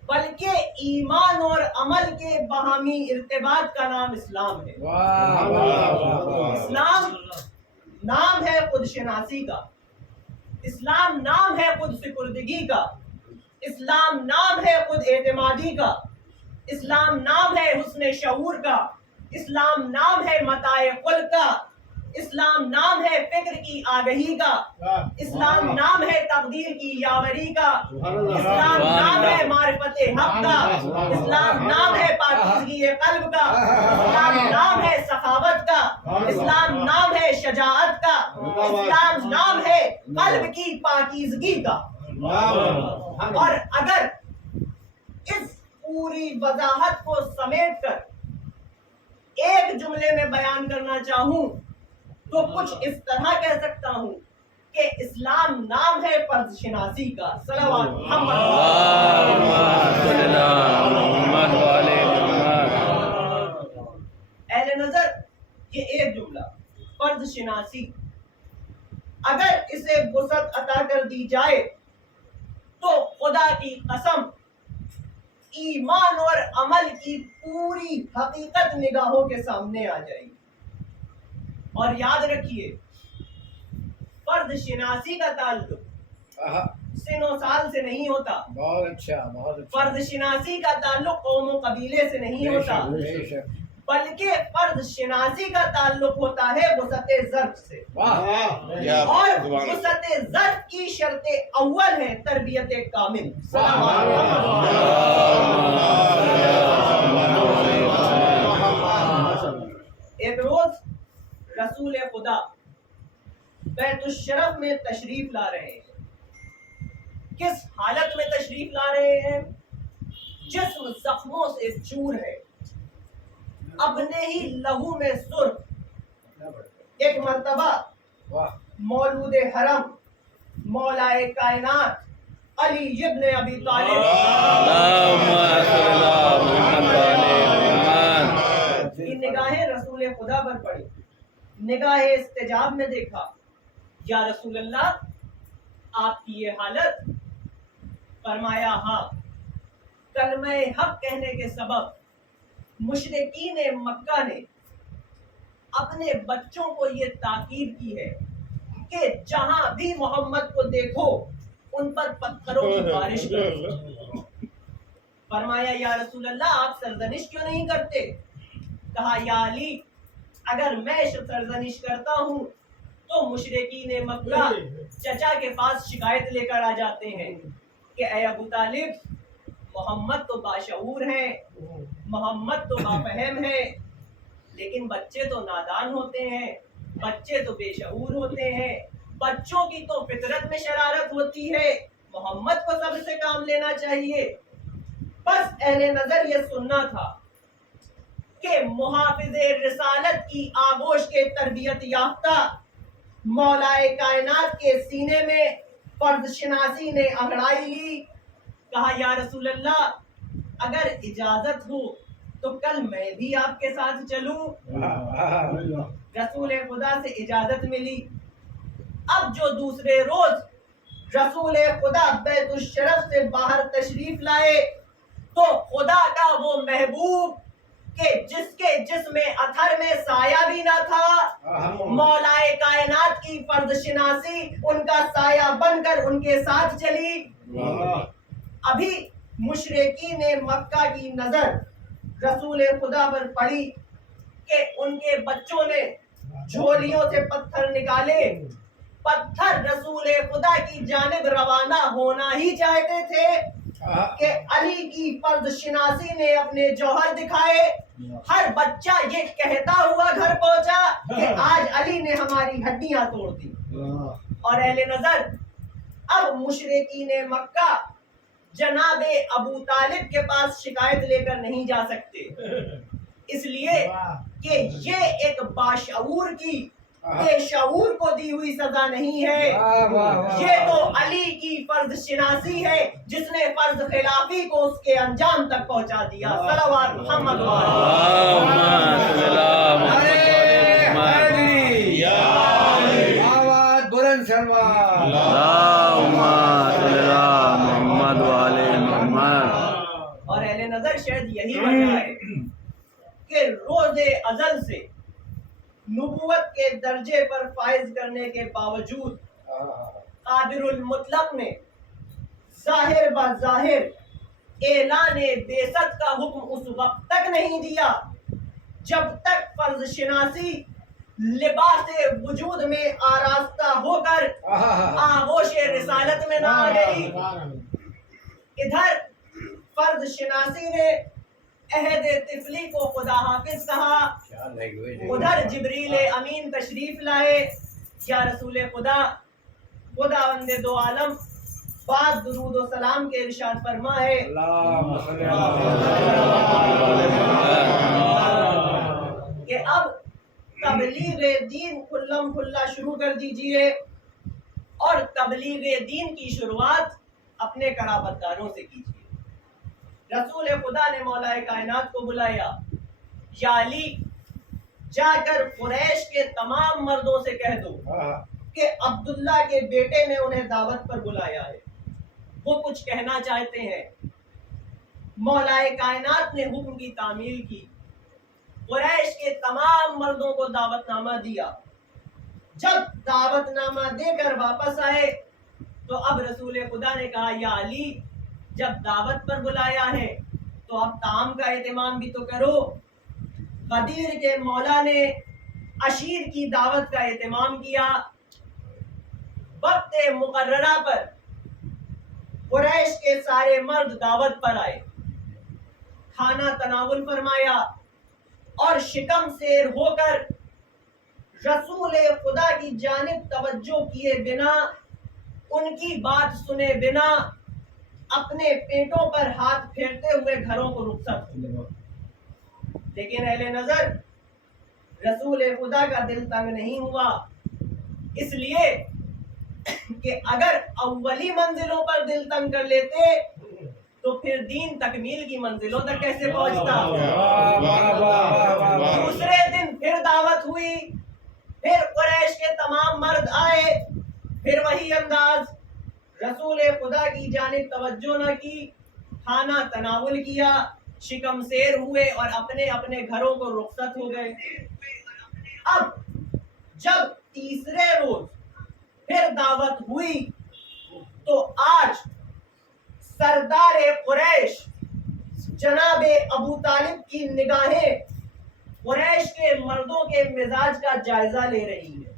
بلکہ ایمان اور عمل کے باہمی ارتباط کا نام اسلام ہے۔ اسلام نام ہے خود شناسی کا، اسلام نام ہے خود سپردگی کا، اسلام نام ہے خود اعتمادی کا، اسلام نام ہے حسن شعور کا، اسلام نام ہے متاع خلق کا، اسلام نام ہے فکر کی آگہی کا، اسلام نام ہے تقدیر کی یاوری کا، اسلام نام ہے معرفت حق کا، اسلام نام ہے پاکیزگی قلب کا، اسلام نام ہے سخاوت کا، اسلام نام ہے شجاعت کا، اسلام نام ہے قلب کی پاکیزگی کا۔ اور اگر اس پوری وضاحت کو سمیٹ کر ایک جملے میں بیان کرنا چاہوں تو کچھ اس طرح کہہ سکتا ہوں کہ اسلام نام ہے فرض شناسی کا۔ صلوات محمد صلی اللہ محمد وآل محمد۔ اہل نظر یہ ایک جملہ فرض شناسی اگر اسے وسعت عطا کر دی جائے تو خدا کی قسم ایمان اور عمل کی پوری حقیقت نگاہوں کے سامنے آ جائے گی۔ اور یاد رکھیے، فرد شناسی کا تعلق سن و سال سے نہیں ہوتا، بہت اچھا، بہت اچھا۔ فرد شناسی کا تعلق قوم و قبیلے سے نہیں ہوتا، بلکہ فرد شناسی کا تعلق ہوتا ہے وسعت ظرف سے، اور وسعت ظرف کی شرط اول ہے تربیت کامل۔ ایک روز رسول خدا بیت الشرف میں تشریف لا رہے ہیں۔ کس حالت میں تشریف لا رہے ہیں؟ جسم زخموں سے چور ہے، اپنے ہی لہو میں سرخ۔ ایک مرتبہ مولود حرم مولا کائنات علی ابن ابی طالب کی نگاہیں رسول خدا پر پڑی، نگاہ استجاب میں دیکھا، یا رسول اللہ آپ کی یہ حالت؟ فرمایا ہاں، کلمہ حق کہنے کے سبب مشرکین مکہ نے اپنے بچوں کو یہ تاکید کی ہے کہ جہاں بھی محمد کو دیکھو ان پر پتھروں کی بارش کرو۔ فرمایا یا رسول اللہ آپ سرزنش کیوں نہیں کرتے؟ کہا یا علی اگر میں سرزنش کرتا ہوں تو مشرکین مکہ چچا کے پاس شکایت لے کر آ جاتے ہیں کہ اے ابو طالب محمد تو باشعور ہیں، محمد تو بافہم ہے، لیکن بچے تو نادان ہوتے ہیں، بچے تو بے شعور ہوتے ہیں، بچوں کی تو فطرت میں شرارت ہوتی ہے، محمد کو صبر سے کام لینا چاہیے۔ بس اہل نظر یہ سننا تھا کہ محافظ رسالت کی آغوش کے تربیت یافتہ مولا کائنات کے سینے میں فرض شناسی نے انگڑائی لی، کہا یا رسول اللہ اگر اجازت ہو تو کل میں بھی آپ کے ساتھ چلوں۔ رسول خدا سے اجازت ملی۔ اب جو دوسرے روز رسول خدا بیت الشرف سے باہر تشریف لائے تو خدا کا وہ محبوب کہ جس کے جسم اثر میں سایہ بھی نہ تھا، مولائے کائنات کی فرض شناسی ان کا سایہ بن کر ان کے ساتھ چلی۔ ابھی مشرکین مکہ کی نظر رسول خدا پر پڑی کہ ان کے بچوں نے جھولیوں سے پتھر نکالے، پتھر رسول خدا کی جانب روانہ ہونا ہی چاہتے تھے کہ علی کی فرض شناسی نے اپنے جوہر دکھائے۔ ہر بچہ یہ کہتا ہوا گھر پہنچا کہ آج علی نے ہماری ہڈیاں توڑ دی۔ اور اہل نظر اب مشرکین مکہ جناب ابو طالب کے پاس شکایت لے کر نہیں جا سکتے، اس لیے کہ یہ ایک باشعور کی بے شعور کو دی ہوئی سزا نہیں ہے، یہ تو علی کی فرض شناسی ہے جس نے فرض خلافی کو اس کے انجام تک پہنچا دیا۔ صلوات محمد آواز بلند سلمان اور اہل نظر شاید یہی وجہ ہے کہ روز ازل سے نبوت کے درجے پر فائز کرنے کے باوجود قادر المطلق نے ظاہر بظاہر اعلان بعثت کا حکم اس وقت تک نہیں دیا جب تک فرض شناسی لباس وجود میں آراستہ ہو کر آغوش رسالت میں نہ آ گئی۔ ادھر فرض شناسی نے عہد طفلی کو خدا حافظ کہا، ادھر جبریل امین تشریف لائے۔ یا رسول خدا، خداوند دو عالم بعد درود و سلام کے ارشاد فرما ہے کہ اب تبلیغ دین کھلم کھلا شروع کر دیجئے، اور تبلیغ دین کی شروعات اپنے قرابت داروں سے کیجیے۔ رسول خدا نے مولا کائنات کو بلایا، یا علی جا کر قریش کے تمام مردوں سے کہہ دو کہ عبداللہ کے بیٹے نے انہیں دعوت پر بلایا ہے، وہ کچھ کہنا چاہتے ہیں۔ مولا کائنات نے حکم کی تعمیل کی، قریش کے تمام مردوں کو دعوت نامہ دیا۔ جب دعوت نامہ دے کر واپس آئے تو اب رسول خدا نے کہا یا علی جب دعوت پر بلایا ہے تو اب طعام کا اہتمام بھی تو کرو۔ غدیر کے مولا نے عشیر کی دعوت کا اہتمام کیا۔ وقت مقررہ پر قریش کے سارے مرد دعوت پر آئے، کھانا تناول فرمایا، اور شکم سیر ہو کر رسول خدا کی جانب توجہ کیے بنا، ان کی بات سنے بنا، اپنے پیٹوں پر ہاتھ پھیرتے ہوئے گھروں کو رخصت ہوئے۔ لیکن اہل نظر رسول خدا کا دل تنگ نہیں ہوا، اس لیے کہ اگر اولی منزلوں پر دل تنگ کر لیتے تو پھر دین تکمیل کی منزلوں تک کیسے پہنچتا۔ دوسرے دن پھر دعوت ہوئی، پھر قریش کے تمام مرد آئے، پھر وہی انداز، رسول خدا کی جانب توجہ نہ کی، کھانا تناول کیا، شکم سیر ہوئے اور اپنے اپنے گھروں کو رخصت ہو گئے۔ اب جب تیسرے روز پھر دعوت ہوئی تو آج سردار قریش جناب ابو طالب کی نگاہیں قریش کے مردوں کے مزاج کا جائزہ لے رہی ہے۔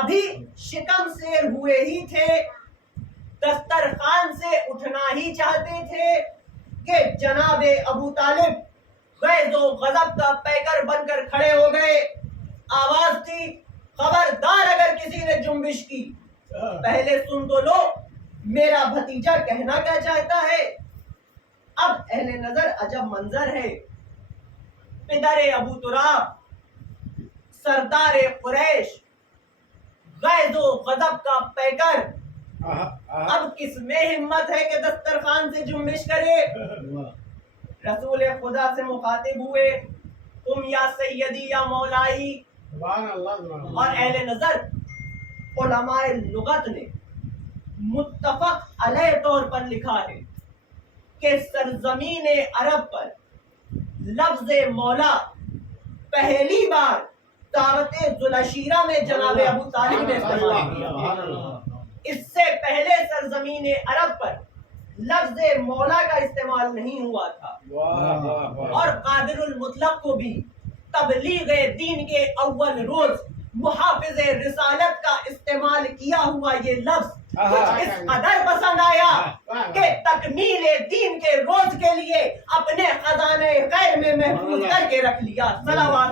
ابھی شکم سیر ہوئے ہی تھے، دسترخوان سے اٹھنا ہی چاہتے تھے کہ جناب ابو طالب غیظ و غضب کا پیکر بن کر کھڑے ہو گئے، آواز دی خبردار اگر کسی نے جنبش کی پہلے سن تو لو میرا بھتیجا کہنا کیا چاہتا ہے۔ اب اہل نظر عجب منظر ہے، پدر ابو تراب سردار قریش غیظ و غضب کا پیکر اب کس میں ہمت ہے کہ دسترخوان سے جنبش کرے؟ رسول خدا سے مخاطب ہوئے، تم یا سیدی یا مولائی. اور اہل نظر علماء لغت نے متفق علیہ طور پر لکھا ہے کہ سرزمین عرب پر لفظ مولا پہلی بار دعوت ذوالعشیرہ میں جناب ابو طالب نے استعمال کیا. اس سے پہلے سرزمین عرب پر لفظ مولا کا استعمال نہیں ہوا تھا. اور قادر المطلق کو بھی تبلیغ دین کے اول روز محافظ رسالت کا استعمال کیا ہوا یہ لفظ اس قدر پسند آیا کہ تکمیل دین کے روز کے لیے اپنے خزانے غیر میں محفوظ کر کے رکھ لیا. صلوات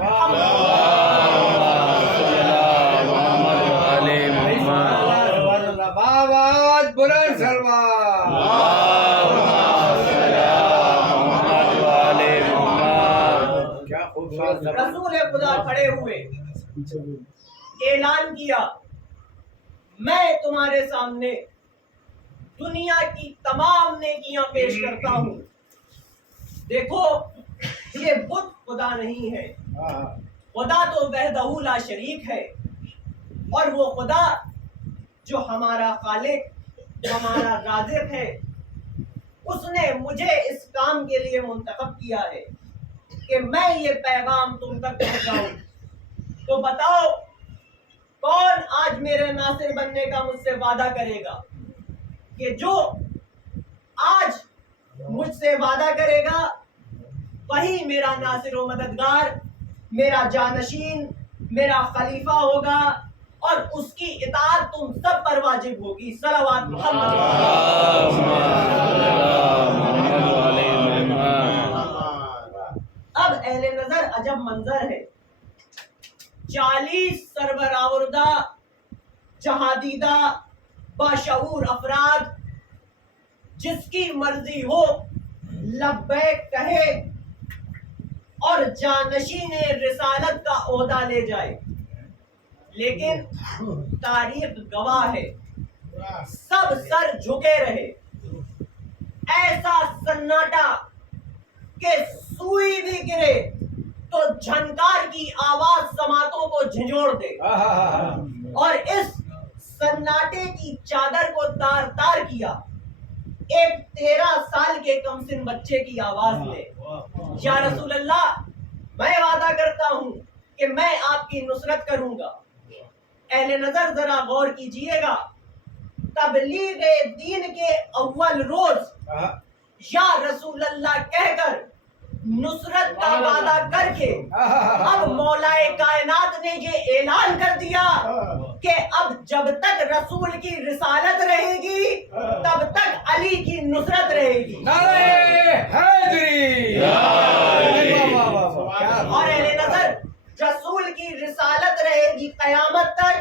بلند سلمان. کیا خوبصورت. رسول خدا کھڑے ہوئے، اعلان کیا، میں تمہارے سامنے دنیا کی تمام نیکیاں پیش کرتا ہوں. دیکھو یہ بت خدا نہیں ہے، خدا تو وحدہ لا شریک ہے. اور وہ خدا جو ہمارا خالق، ہمارا رازق ہے، اس نے مجھے اس کام کے لیے منتخب کیا ہے کہ میں یہ پیغام تم تک پہنچاؤں. تو بتاؤ کون آج میرے ناصر بننے کا مجھ سے وعدہ کرے گا کہ جو آج مجھ سے وعدہ کرے گا وہی میرا ناصر و مددگار، میرا جانشین، میرا خلیفہ ہوگا اور اس کی اطاعت تم سب پر واجب ہوگی. صلوات محمد. اب اہل نظر عجب منظر ہے، 40 سرور آوردہ جہادیدہ باشعور افراد جس کی مرضی ہو لبیک کہے اور جانشین رسالت کا عہدہ لے جائے. لیکن تاریخ گواہ ہے سب سر جھکے رہے. ایسا سناٹا کہ سوئی بھی گرے تو جھنکار کی آواز سماعتوں کو جھنجھوڑ دے. اور اس سناٹے کی چادر کو تار تار کیا ایک 13 سال کے کم سن بچے کی آواز نے. یا رسول اللہ، میں وعدہ کرتا ہوں کہ میں آپ کی نصرت کروں گا. اہل نظر ذرا غور کیجئے گا، تبلیغ دین کے اول روز یا رسول اللہ کہہ کر نصرت کا وعدہ کر کے اب مولا کائنات نے یہ اعلان کر دیا کہ اب جب تک رسول کی رسالت رہے گی تب تک علی کی نصرت رہے گی. اور اہل نظر رسول کی رسالت رہے گی قیامت تک،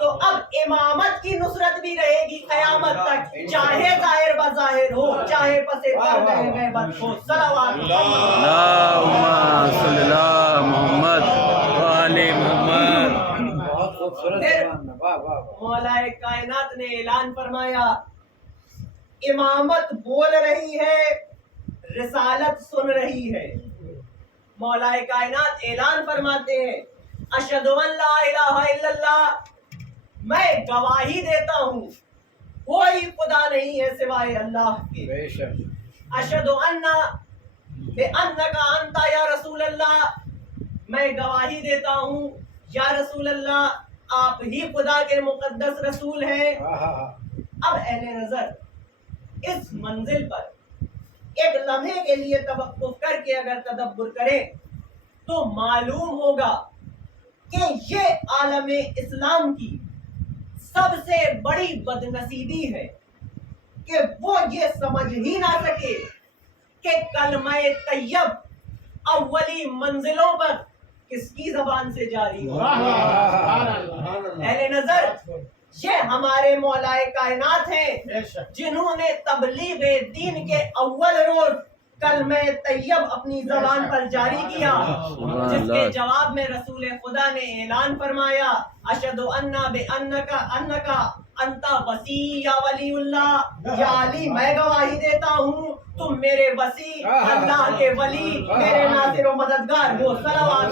تو اب امامت کی نصرت بھی رہے گی قیامت تک، چاہے ظاہر بظاہر ہو چاہے پسے پردہ غیبت ہو. صلوات اللہم صلی اللہ محمد وآل محمد. بہت خوبصورت. مولا کائنات نے اعلان فرمایا، امامت بول رہی ہے، رسالت سن رہی ہے. مولا کائنات اعلان فرماتے ہیں، اشہد ان لا الہ الا اللہ، میں گواہی دیتا ہوں کوئی خدا نہیں ہے سوائے اللہ کے. اشہد ان بانک انت یا رسول اللہ، میں گواہی دیتا ہوں یا رسول اللہ آپ ہی خدا کے مقدس رسول ہیں. اب اہل نظر اس منزل پر ایک لمحے کے لیے توقف کر کے اگر تدبر کریں تو معلوم ہوگا کہ یہ عالم اسلام کی سب سے بڑی بدنصیبی ہے کہ وہ یہ سمجھ ہی نہ سکے کہ کلمہ طیب اولی منزلوں پر کس کی زبان سے جاری ہو. اہل نظر یہ ہمارے مولا کائنات ہیں جنہوں نے تبلیغ دین کے اول روز کلمہ طیب اپنی زبان پر جاری کیا، جس کے جواب میں رسول خدا نے اعلان فرمایا، اشہد ان بانک انتا وسی یا ولی اللہ، یا علی میں گواہی دیتا ہوں تم میرے وسی، اللہ کے ولی، میرے ناصر و مددگار ہو، صلوات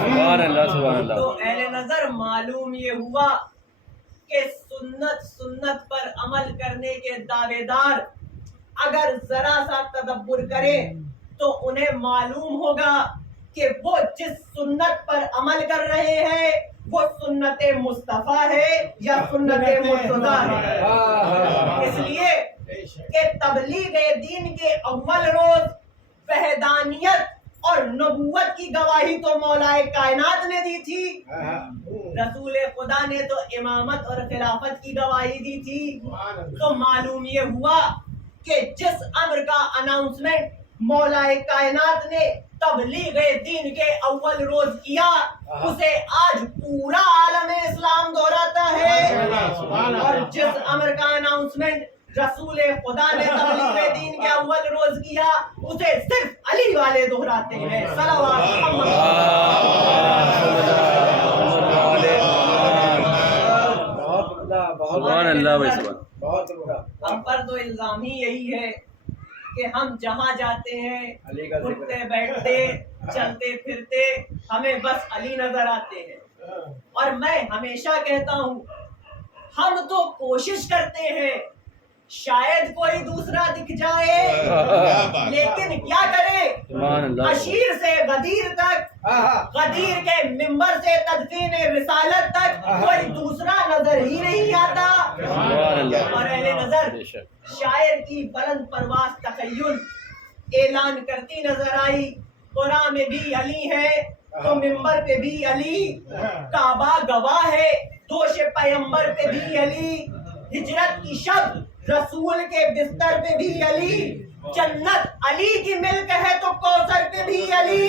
سبحان اللہ سبحان اللہ۔ تو اہل نظر معلوم یہ ہوا کہ سنت پر عمل کرنے کے دعوے دار اگر ذرا سا تدبر کرے تو انہیں معلوم ہوگا کہ وہ جس سنت پر عمل کر رہے ہیں وہ سنت مصطفیٰ ہے یا سنت مرتضیٰ ہے۔ اس لیے کہ تبلیغ دین کے اول روز وحدانیت اور نبوت کی گواہی تو مولا کائنات نے دی تھی، رسول خدا نے تو امامت اور خلافت کی گواہی دی تھی۔ تو معلوم یہ ہوا کہ جس امر کا اناؤنسمنٹ مولا کائنات نے تبلیغ دین کے اول روز کیا اسے آج پورا عالم اسلام دہراتا ہے، اور جس امر کا اناؤنسمنٹ رسول خدا نے تبلیغ دین کے اول روز کیا اسے صرف علی والے دہراتے ہیں۔ صلوات محمد۔ سبحان اللہ بھائی سبحان۔ بہت بڑا ہم پر تو الزام ہی یہی ہے کہ ہم جہاں جاتے ہیں اٹھتے بیٹھتے چلتے پھرتے ہمیں بس علی نظر آتے ہیں، اور میں ہمیشہ کہتا ہوں ہم تو کوشش کرتے ہیں شاید کوئی دوسرا دکھ جائے، لیکن کیا کریں، سبحان اللہ۔ اشیر سے غدیر تک، غدیر کے ممبر سے تدفین رسالت تک کوئی دوسرا نظر ہی نہیں آتا۔ سبحان اللہ۔ اور اہل نظر بے شک۔ شاعر کی بلند پرواز تخیل اعلان کرتی نظر آئی، قرآن میں بھی علی ہے تو ممبر پہ بھی علی، کعبہ گواہ ہے دوش پیمبر پہ بھی علی، ہجرت کی شب رسول کے بستر پہ بھی علی، جنت علی کی ملک ہے تو کوثر پہ بھی علی،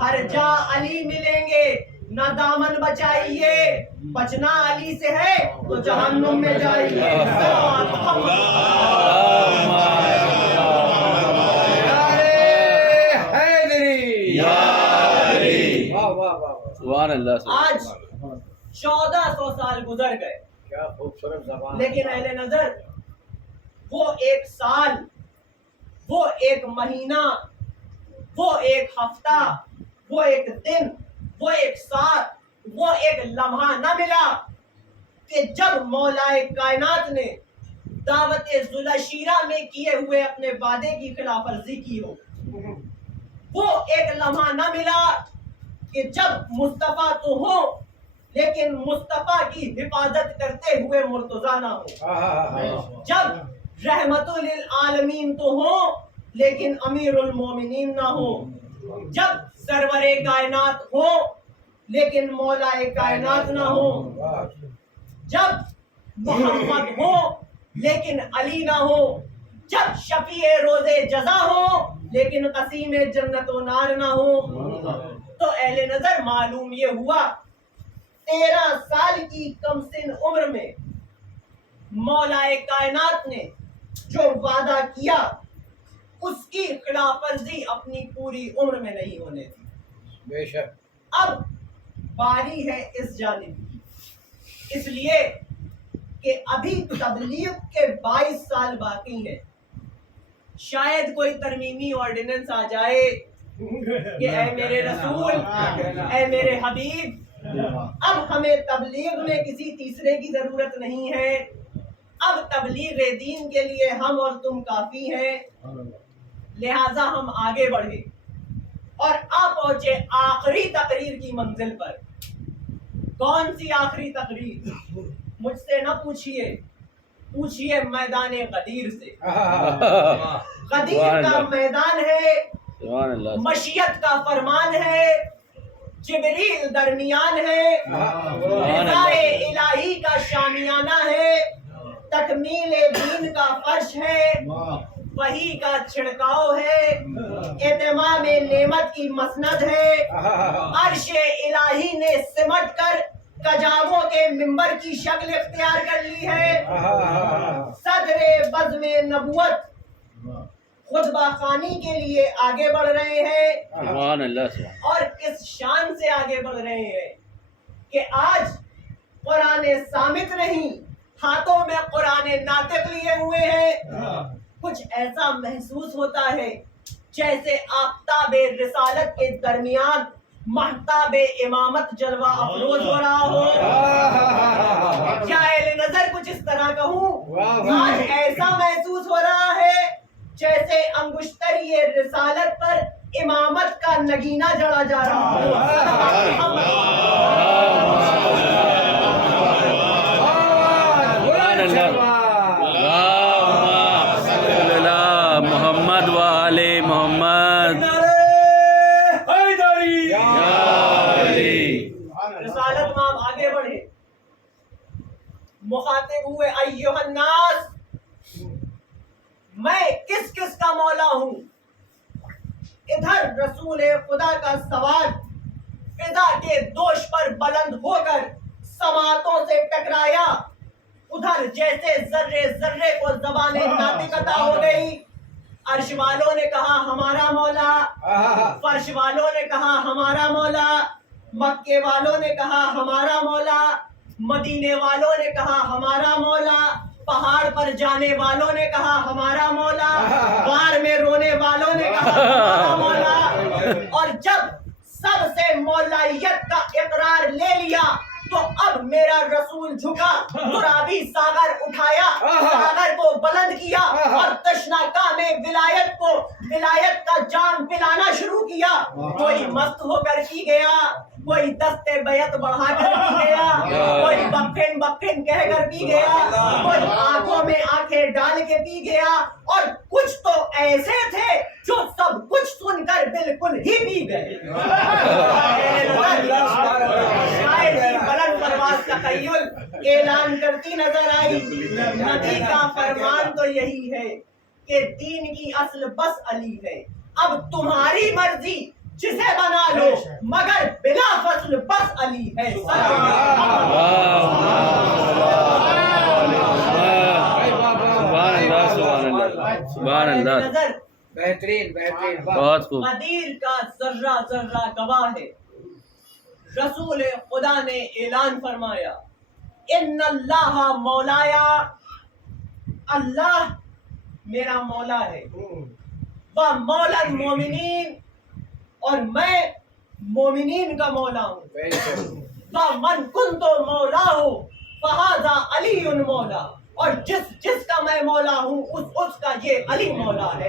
ہر جا علی ملیں گے نہ دامن بچائیے، بچنا علی سے ہے تو جہنم میں جائیے۔ سبحان اللہ۔ آج 1400 سال گزر گئے، کیا خوبصورت زبان، لیکن اہل نظر وہ ایک سال، وہ ایک مہینہ، وہ ایک ہفتہ، وہ ایک دن، وہ ایک ساتھ، وہ ایک لمحہ نہ ملا کہ جب مولا کائنات نے دعوت ذوالشیرہ میں کیے ہوئے اپنے وعدے کی خلاف ورزی کی ہو، وہ ایک لمحہ نہ ملا کہ جب مصطفیٰ تو ہو لیکن مصطفیٰ کی حفاظت کرتے ہوئے مرتضیٰ نہ ہو، جب رحمت للعالمین تو ہو لیکن امیر المومنین نہ ہو، جب سرور کائنات ہو لیکن مولا کائنات نہ ہو، جب محمد ہو لیکن علی نہ ہو، جب شفیع روز جزا ہو لیکن قسیم جنت و نار نہ ہو، تو اہل نظر معلوم یہ ہوا 13 سال کی کم سن عمر میں مولا کائنات نے جو وعدہ کیا اس کی خلاف ورزی اپنی پوری عمر میں نہیں ہونے دی۔ بے شک۔ اب باری ہے اس جانب کی، اس لیے کہ ابھی تبلیغ کے 22 سال باقی ہیں، شاید کوئی ترمیمی آرڈیننس آ جائے کہ اے میرے رسول، اے میرے حبیب، اب ہمیں تبلیغ میں کسی تیسرے کی ضرورت نہیں ہے، اب تبلیغ دین کے لیے ہم اور تم کافی ہیں، لہٰذا ہم آگے بڑھے اور آپ پہنچے آخری تقریر کی منزل پر۔ کون سی آخری تقریر؟ مجھ سے نہ پوچھئے، پوچھئے میدان غدیر سے۔ غدیر کا میدان ہے، مشیت کا فرمان ہے، جبریل درمیان ہے، رضائے الہی کا شامیانہ ہے، تکمیل دین کا فرش ہے، وحی کا چھڑکاؤ ہے، اتمام نعمت کی مسند ہے، عرش الہی نے سمٹ کر کجاووں کے منبر کی شکل اختیار کر لی ہے، صدر بزم نبوت خطبہ خوانی کے لیے آگے بڑھ رہے ہیں، سبحان اللہ۔ اور کس شان سے آگے بڑھ رہے ہیں کہ آج قرآن صامت نہیں، ہاتھوں میں قرآن ناطق لیے ہوئے ہیں، کچھ ایسا محسوس ہوتا ہے جیسے آفتاب رسالت کے درمیان مہتاب امامت جلوہ افروز ہو رہا ہو، یا اہل نظر کچھ اس طرح کہوں، آج ایسا محسوس ہو رہا ہے جیسے انگشتری رسالت پر امامت کا نگینہ جڑا جا رہا ہو۔ محمد والے محمد رسالت میں آپ آگے بڑھے، مخاطب ہوئے ایھا الناس، میں کس کس کا مولا ہوں؟ ادھر رسول خدا کا سوال فضا کے دوش پر بلند ہو کر سماعتوں سے ٹکرایا، ادھر جیسے ذرے ذرے کو زبان ناطق عطا ہو گئی۔ عرش والوں نے کہا ہمارا مولا، فرش والوں نے کہا ہمارا مولا، مکے والوں نے کہا ہمارا مولا، مدینے والوں نے کہا ہمارا مولا، پہاڑ پر جانے والوں نے کہا ہمارا مولا، غار میں رونے والوں نے کہا ہمارا مولا، اور جب سب سے مولائیت کا اقرار لے لیا تو اب میرا رسول جھکا، ترابی ساغر اٹھایا، ساغر کو بلند کیا اور تشناکا میں ولایت کا جام پلانا شروع کیا۔ کوئی مست ہو کر پی گیا، کوئی دستے بیعت بڑھا کر پی گیا، کوئی بکن بکن کہہ کر پی گیا، کوئی آنکھوں میں آنکھیں ڈال کے پی گیا، اور کچھ تو ایسے تھے جو سب کچھ سن کر بالکل ہی پی گئے۔ شاید ہی بلند پرواز تخیل اعلان کرتی نظر آئی، نبی کا فرمان تو یہی ہے کہ دین کی اصل بس علی ہے، اب تمہاری مرضی جسے بنا لو مگر بلا فصل بس علی ہے۔ سبحان اللہ، نظر بہترین بہترین بہت خوب۔ قدیر کا ذرہ ذرہ گواہ ہے۔ رسول خدا نے اعلان فرمایا ان اللہ مولایا، اللہ میرا مولا ہے، وہ مولا المومنین، اور میں مومنین کا مولا ہوں، وہ من کنت مولا ہوں فہذا علی مولا، اور جس کا میں مولا ہوں اس کا یہ علی مولا ہے۔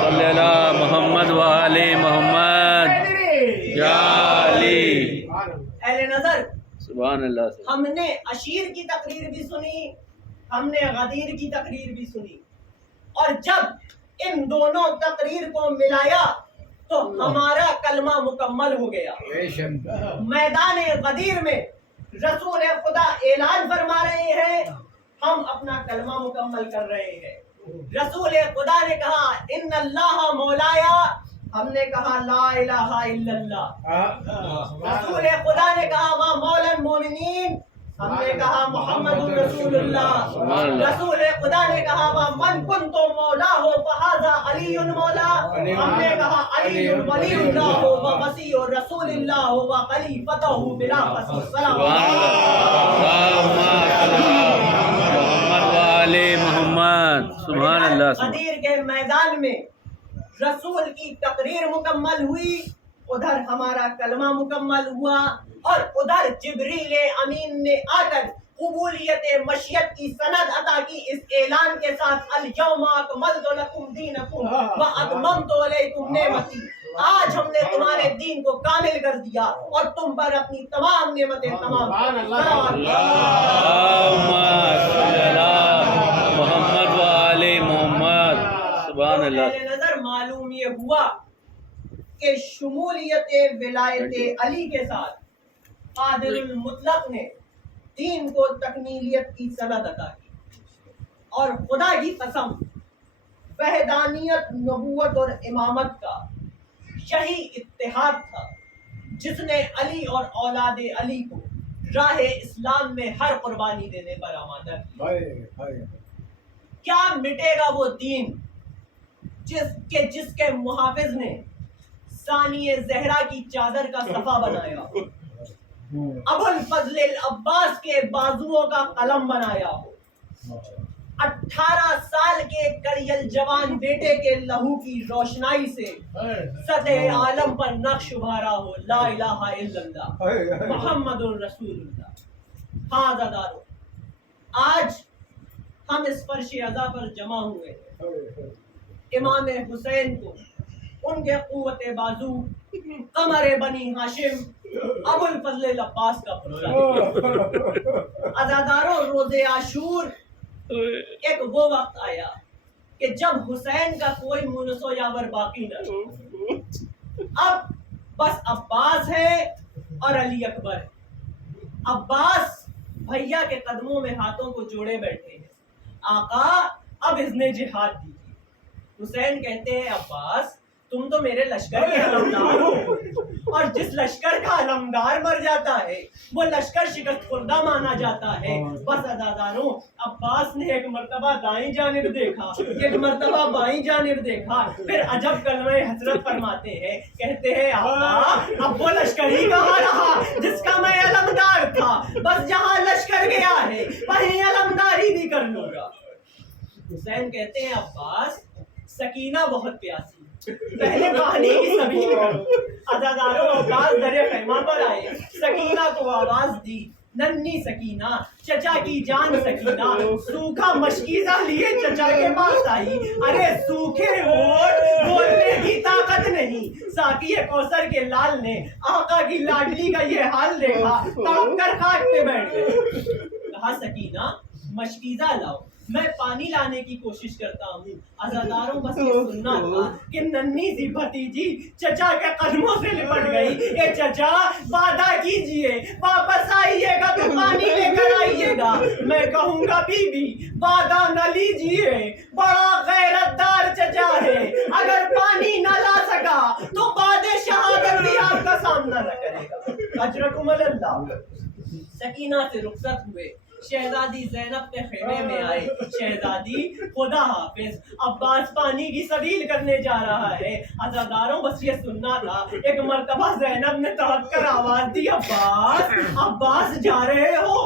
صلی اللہ محمد وآل محمد یا علی۔ اہل نظر، سبحان اللہ۔ ہم نے عشیر کی تقریر بھی سنی، ہم نے غدیر کی تقریر بھی سنی، اور جب ان دونوں تقریر کو ملایا تو ہمارا کلمہ مکمل ہو گیا۔ میدان غدیر میں رسول خدا اعلان فرما رہے ہیں، ہم اپنا کلمہ مکمل کر رہے ہیں۔ رسول خدا نے کہا ان اللہ مولایا، ہم نے کہا لا الہ الا اللہ۔ رسول خدا نے کہا وہ مولا المومنین، ہم نے کہا محمد رسول اللہ۔ رسول خدا نے کہا وہ من کنت مولا ہو فہذا علی مولا، ہم نے کہا علی ولی اللہ ہو و مسیح رسول اللہ ہو و خلیفتہ بلا فصل۔ محمد والے محمد، سبحان اللہ۔ غدیر کے میدان میں رسول کی تقریر مکمل ہوئی، ادھر ہمارا کلمہ مکمل ہوا، اور ادھر جبریل امین نے آ کر قبولیت مشیت کی سند عطا کی اس اعلان کے ساتھ الیوم اکملت لکم دینکم واتممت علیکم نعمتی، آج ہم نے تمہارے دین کو کامل کر دیا اور تم پر اپنی تمام نعمتیں تمام۔ محمد وآل محمد، سبحان اللہ۔ نظر معلوم یہ ہوا کہ شمولیت ولایت علی کے ساتھ قادر المطلق نے دین کو تکمیلیت کی سند عطا کی، اور خدا کی قسم وحدانیت نبوت اور امامت کا یہی اتحاد تھا جس نے علی اور اولاد علی کو راہ اسلام میں ہر قربانی دینے پر آمادہ کیا۔ کیا مٹے گا وہ دین جس کے محافظ نے ثانی زہرا کی چادر کا صفا بنایا ہو، ابوالفضل العباس کے بازوؤں کا قلم بنایا ہو، 18 سال کے کریل جوان بیٹے کے لہو کی روشنائی سے سطح عالم پر نقش ابھارا ہو، لا الہ الا اللہ محمد رسول اللہ۔ ہاں عزادارو، آج ہم اس فرش عزا پر جمع ہوئے امام حسین کو ان کے قوت بازو قمر بنی ہاشم ابوالفضل العباس کا عزادارو، روز عاشور ایک وہ وقت آیا کہ جب حسین کا کوئی مونس و یاور باقی نہ رہا، اب بس عباس ہے اور علی اکبر ہے۔ عباس بھیا کے قدموں میں ہاتھوں کو جوڑے بیٹھے ہیں، آقا اب اذن جہاد دیجیے۔ حسین کہتے ہیں عباس تم تو میرے لشکر کے علمدار ہو، اور جس لشکر کا علمدار مر جاتا ہے وہ لشکر شکست خوردہ مانا جاتا ہے۔ بس عزاداروں، عباس نے ایک مرتبہ دائیں جانب دیکھا، ایک مرتبہ بائیں جانب دیکھا، پھر عجب کلمہ حسرت فرماتے ہیں، کہتے ہیں آقا اب وہ لشکر ہی کہاں رہا جس کا میں علمدار تھا، بس جہاں لشکر گیا ہے وہیں علمداری بھی کر لوں گا۔ حسین کہتے ہیں عباس سکینہ بہت پیاسی، پہلے پانی کی سبیل کرو۔ عزاداروں، عباس در خیمہ پر آئے، سکینہ کو آواز دی، ننھی سکینہ، چچا کی جان سکینہ، سوکھا مشکیزہ لیے چچا کے پاس آئی۔ ارے سوکھے ہونٹ بولنے کی طاقت نہیں، ساقی کوثر کے لال نے آقا کی لاڈلی کا یہ حال دیکھا، کانپ کر خاک پہ بیٹھ گئے۔ کہا سکینہ مشکیزہ لاؤ، میں پانی لانے کی کوشش کرتا ہوں۔ عزاداروں، بس یہ سننا تھا کہ ننھی سی بھتیجی چچا کے قدموں سے لپٹ گئی، اے چچا وعدہ کیجئے واپس آئیے گا تو پانی لے کر آئیے گا۔ میں کہوں گا بی بی وعدہ نہ لیجئے، بڑا غیرت دار چچا ہے، اگر پانی نہ لا سکا تو بعد شہادت بھی آپ کا سامنا نہ کرے گا۔ اجرکم اللہ۔ سکینہ سے رخصت ہوئے، شہزادی زینب کے خیمے میں آئے۔ شہزادی خدا حافظ، عباس پانی کی سبیل کرنے جا رہا ہے۔ عزاداروں، بس یہ سننا تھا، ایک مرتبہ زینب نے تڑپ کر آواز دی، عباس عباس جا رہے ہو؟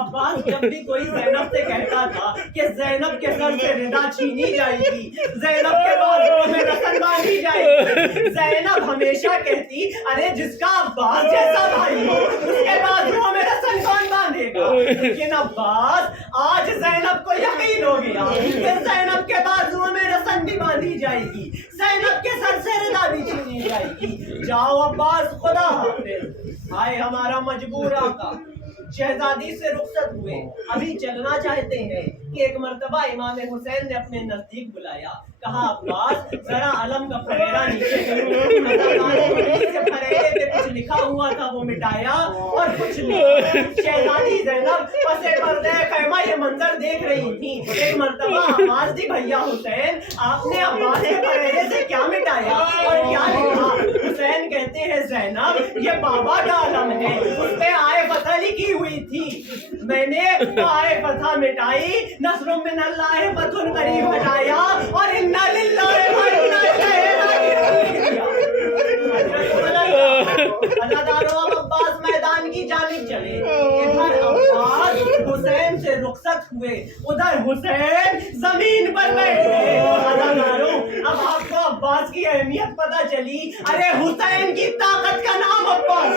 عباس جب بھی کوئی زینب سے کہتا تھا کہ زینب کے سر سے ردا چھینی جائے گی، زینب کے بازوؤں میں رسن باندھی جائے گی، زینب ہمیشہ کہتی ارے جس کا عباس جیسا بھائی ہو اس کے بازوؤں میں رسن کون باندھے گا؟ لیکن عباس آج زینب کو یقین ہو گیا کہ زینب کے بازوؤں میں رسن بھی باندھی جائے گی، زینب کے سر سے ردا بھی چھینی جائے گی۔ جاؤ عباس، خدا حافظ۔ آئے ہمارا مجبور آقا شہزادی سے رخصت ہوئے، ابھی چلنا چاہتے ہیں کہ ایک مرتبہ امام حسین نے اپنے نزدیک بلایا، کہا عباس ذرا علم کا پھریرا نیچے کرو۔ پھریرے پہ کچھ لکھا ہوا تھا وہ مٹایا اور کچھ لکھا۔ شہزادی زینب پسے پردے خیمہ یہ منظر دیکھ رہی تھی۔ ایک مرتبہ آواز دی، بھیا حسین آپ نے عباس کے پھریرے سے کیا مٹایا اور کیا لکھا؟ حسین کہتے ہیں زینب یہ بابا کا علم ہے، اس پہ آئے فتح لکھی ہوئی تھی، میں نے آئے فتح مٹائی، نصر من اللہ فتح قریب ہٹایا اور انا للہ و انا الیہ راجعون۔ اللہ تعالیٰ عباس میدان کی جانب چلے، ادھر عباس حسین سے رخصت ہوئے، ادھر حسین زمین پر بیٹھ گئے۔ اب آپ کو عباس کی اہمیت پتہ چلی، ارے حسین کی طاقت کا نام عباس۔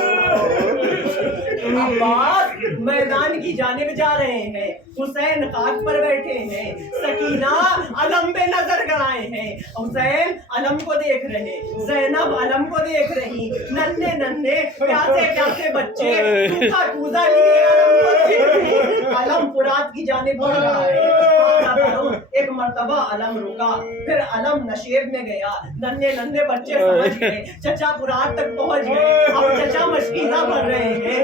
عباس میدان کی جانب جا رہے ہیں، حسین خاک پر بیٹھے ہیں، سکینہ علم پہ نظر گڑائے ہیں، حسین علم کو دیکھ رہے، زینب علم کو دیکھ رہی، ننھے ننھے پیاسے پیاسے بچے سوکھا کوزہ لیے علم کو دیکھ رہے، علم فرات کی جانب بڑھ رہا ہے۔ ایک مرتبہ علم رکا، پھر علم نشیب میں گیا، ننھے ننھے بچے سمجھ گئے، چچا فرات تک پہنچ گئے، اب چچا مشکینہ بھر رہے ہیں۔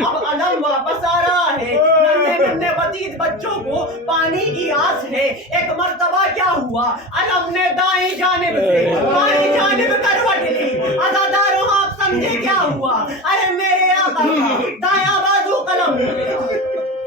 اب علم واپس آ رہا ہے، ننھے ننھے بتیج بچوں کو پانی کی آس ہے۔ ایک مرتبہ کیا ہوا، علم نے دائیں جانب سے بائیں جانب کروٹ لی۔ عزاداروں آپ سمجھے کیا ہوا، ارے میرے آقا کا دایاں بازو قلم ہو گیا۔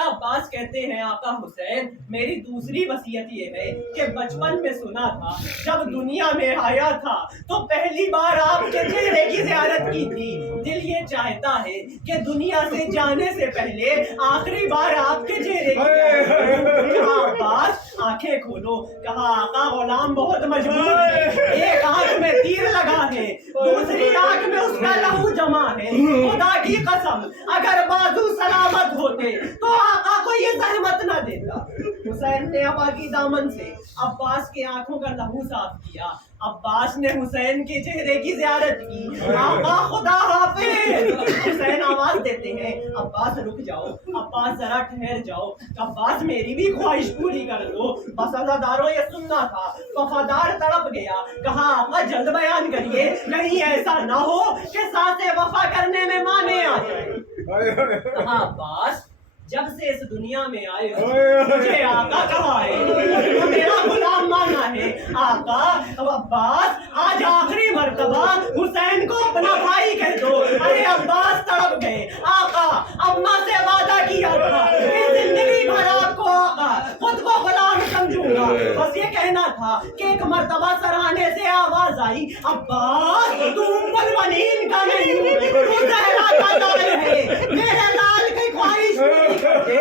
آقا عباس کہتے ہیں آقا حسین میری دوسری وصیت یہ ہے کہ بچپن میں سنا تھا جب دنیا میں آیا تھا تو پہلی بار آپ کے چہرے کی زیارت کی تھی، دل یہ چاہتا ہے کہ دنیا سے جانے سے پہلے آخری بار آپ کے چہرے کی زیارت کروں۔ کہا عباس آنکھیں کھولو، کہا آقا غلام بہت مجبور ہے، ایک آنکھ میں تیر لگا ہے، دوسری آنکھ میں اس کا لہو جمع ہے، خدا کی قسم اگر بازو سلامت ہوتے تو آقا کو یہ زحمت نہ دیتا۔ حسین نے ابا کی دامن سے عباس کے آنکھوں کا لہو صاف کیا، عباس نے حسین کے چہرے کی زیارت کی، آقا خدا حافظ۔ حسین آواز دیتے ہیں عباس رک جاؤ، عباس ذرا ٹھہر جاؤ، عباس میری بھی خواہش پوری کر دو۔ بس عزاداروں یہ سننا تھا، وفادار تڑپ گیا، کہا آقا جلد بیان کریے، کہیں ایسا نہ ہو کہ ساتھ وفا کرنے میں مانے آ جائے۔ کہا عباس جب سے اس دنیا میں آئے ہو مجھے آقا کہا ہے، تو میرا غلام مانا ہے۔ آقا عباس آج آخری مرتبہ حسین کو اپنا بھائی کہہ دو۔ ارے عباس تڑپ گئے، آقا اماں سے وعدہ کیا تھا کہ زندگی بھر آپ کو آقا خود کو غلام سمجھوں گا، بس یہ کہنا تھا کہ ایک مرتبہ سرانے سے آواز آئی عباس تو ام البنین کا نہیں، تو زہرا کا لال ہے، میرے لال کی خواہش پوری کرتے۔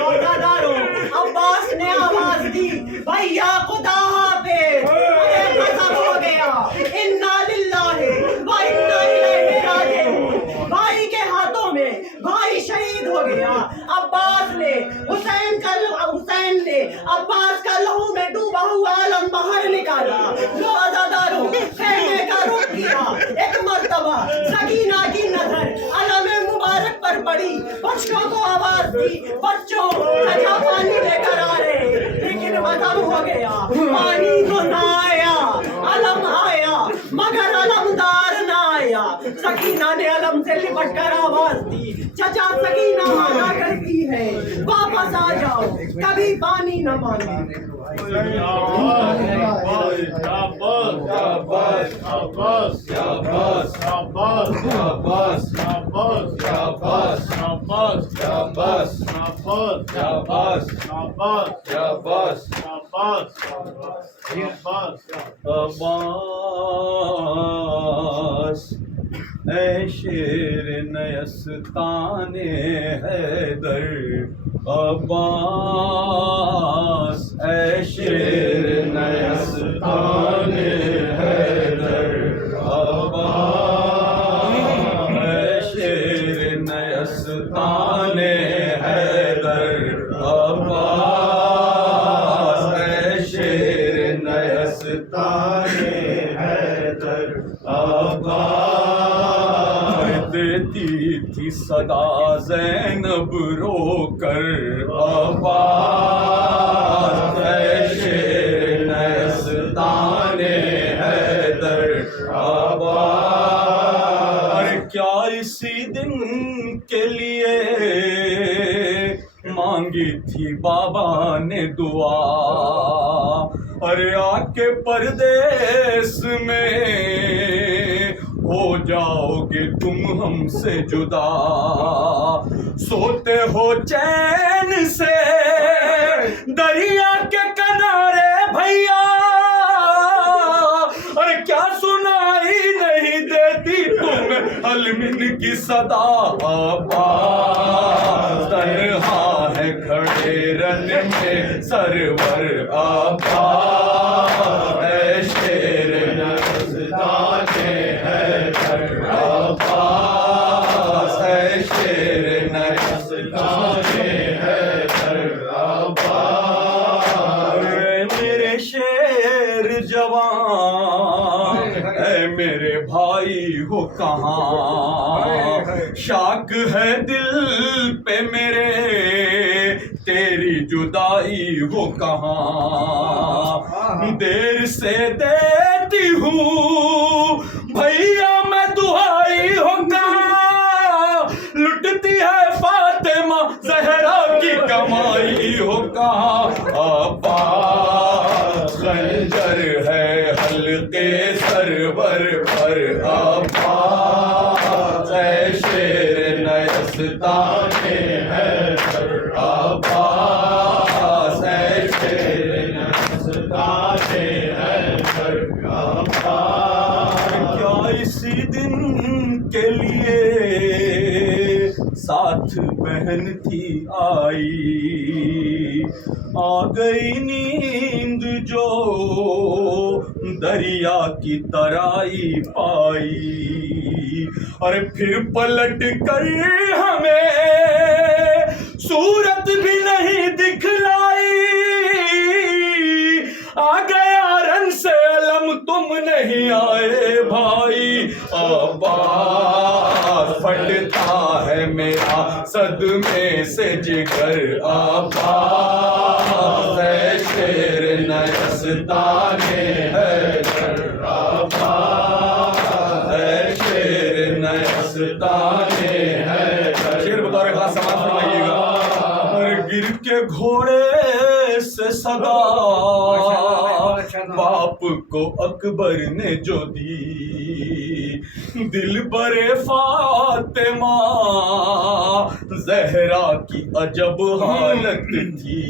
روزاداروں عباس نے آواز دی بھیا خدا حافظ، ارے قسم ہو گیا انا للہ و انا الیہ راجعون، بھائی کے ہاتھوں میں بھائی شہید ہو گیا۔ عباس نے حسین نے عباس کا لہو میں ڈوبا ہوا علم باہر نکالا، جو عزاداروں خیمے کا رخ کیا، ایک مرتبہ سکینہ کی نظر علم مبارک پر پڑی، بچوں کو آواز دی بچوں چچا پانی لے کر آ رہے، لیکن ختم ہو گیا، پانی تو نہ آیا، علم آیا مگر علمدار نہ آیا۔ سکینہ نے علم سے لپٹ کر آواز دی چچا سکینہ وعدہ کرتی ہے واپس آ جاؤ، کبھی پانی نہ مانگا۔ اے شیر نیستان حیدر عباس، اے شیر نیستان حیدر عباس، اے شیر نیستان حیدر عباس، اے شیر نیستان حیدر عباس۔ دیتی تھی صدا زینب رو کر عباس، اے شیر نیستان حیدر عباس۔ کیا اسی دن کے لیے مانگی تھی بابا نے دعا، ارے آ کے پردیس میں ہو جاؤ گے تم ہم سے جدا، سوتے ہو چین سے دریا کے کنارے بھیا، ارے کیا سنائی نہیں دیتی تمہیں علمن کی صدا، عباس تنہا ہے کھڑے رن میں سرور عباس، اے شیر نیستان حیدر عباس، اے شیر نیستان حیدر عباس۔ میرے شیر جوان اے میرے بھائی ہو کہاں، شاک ہے دل پہ میرے تیری جدائی ہو کہاں، دیر سے دیتی ہوں بھیا میں دعائی ہو کہاں، لٹتی ہے فاطمہ زہرا کی کمائی ہو کہاں، عباس خنجر ہے حلقے سرور پر عباس، اے شیر نیستان حیدر عباس۔ اسی دن کے لیے ساتھ بہن تھی آئی، آ گئی نیند جو دریا کی ترائی پائی، اور پھر پلٹ کر ہمیں صورت بھی نہیں دکھلائی، آ گیا رن سے علم تم نہیں آئے بھائی، آباد پھٹتا ہے میرا صدمے سے جگر، آباد ہے شیر نیستان حیدر، آباد ہے شیر نیستان حیدر۔ شیر بطور خاص سماعت فرمائیے گا۔ اور گر کے گھوڑے سے صدا باپ کو اکبر نے جو دی، دل برے فاطمہ زہرا کی عجب حالت تھی،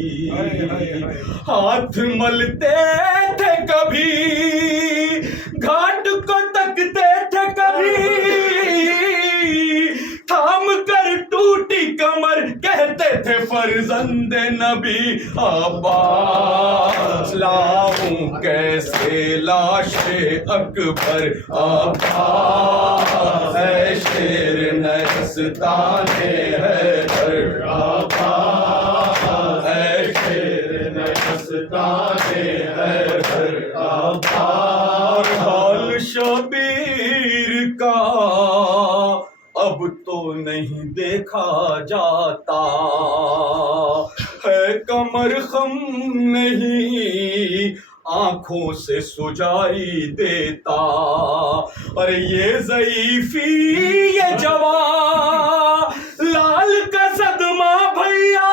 ہاتھ ملتے تھے کبھی گھاٹ کو تکتے تھے کبھی، تھام کر ٹوٹی کمر کہتے تھے فرزند نبی، عباس لاؤں کیسے لاش اکبر، عباس ہے شیر نیستان حیدر، عباس ہے شیر نیستان حیدر، عباس۔ حال شبیر کا اب تو نہیں دیکھا جاتا، ہے کمر خم نہیں آنکھوں سے سجائی دیتا، اور یہ ضعیفی یہ جوان لال کا صدمہ بھیا،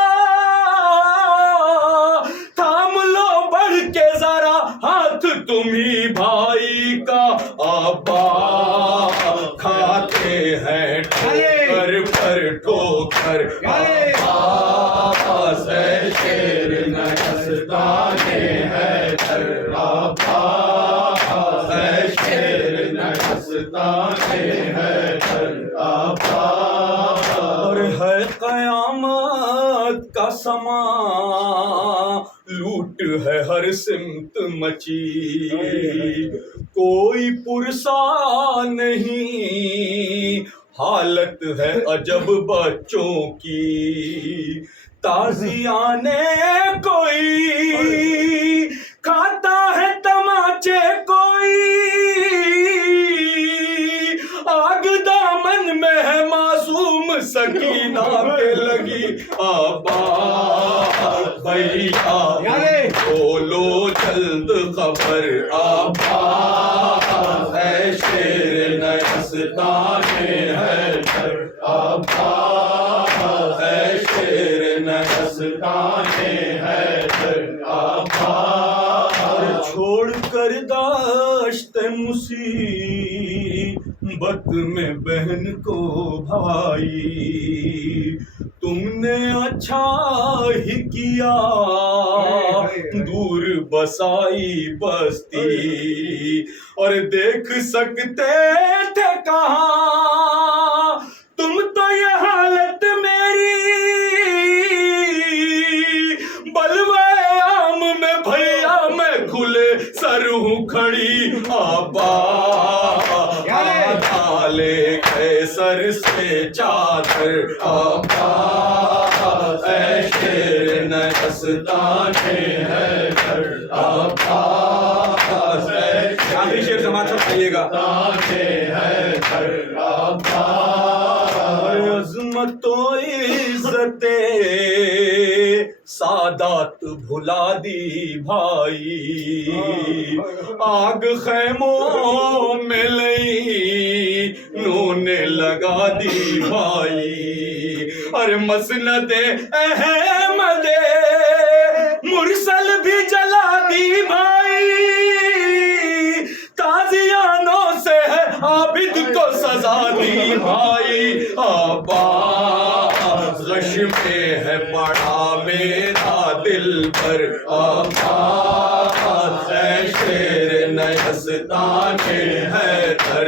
تھام لو بڑھ کے ذرا ہاتھ تمہیں بھائی کا، آباد کھاتے ہیں ٹھوکر پر ٹھوکر، عباس ہے شیر نیستان حیدر، عباس ہے شیر نیستان حیدر، عباس۔ اور ہے قیامت کا سما لوٹ ہے ہر سمت مچی، کوئی پرسا نہیں حالت ہے عجب بچوں کی، تازیانے کوئی کھاتا ہے تماچے کوئی، آگ دامن میں ہے معصوم سکینہ کے لگی، آباد بھیا بولو جلد خبر، آباد ہے شیر نیستان حیدر، آباد ہے شیر نیستان حیدر، آباد۔ چھوڑ کر داشت مصیبت میں بہن کو بھائی، تم نے اچھا ہی کیا دور بسائی بستی، اور دیکھ سکتے تھے کہاں تم تو یہ حالت میری، بلوے عام میں بھیا میں کھلے سر ہوں کھڑی، آباد ڈالے گئے سر سے چادر، آباد ہے شیر نیستان حیدر، عباس ہے آخری شعر سماعت فرمائیے گا۔ عظمت و عزت سادات بھلا دی بھائی، آگ خیموں میں لئی نوں نے لگا دی بھائی، اور مسند احمد مرسل بھی جلا دی بھائی، تازیانوں سے ہے عابد کو سزا دی بھائی، آباد غش میں ہے پڑا میرا دل پر، آباد ہے شیر نیستان حیدر،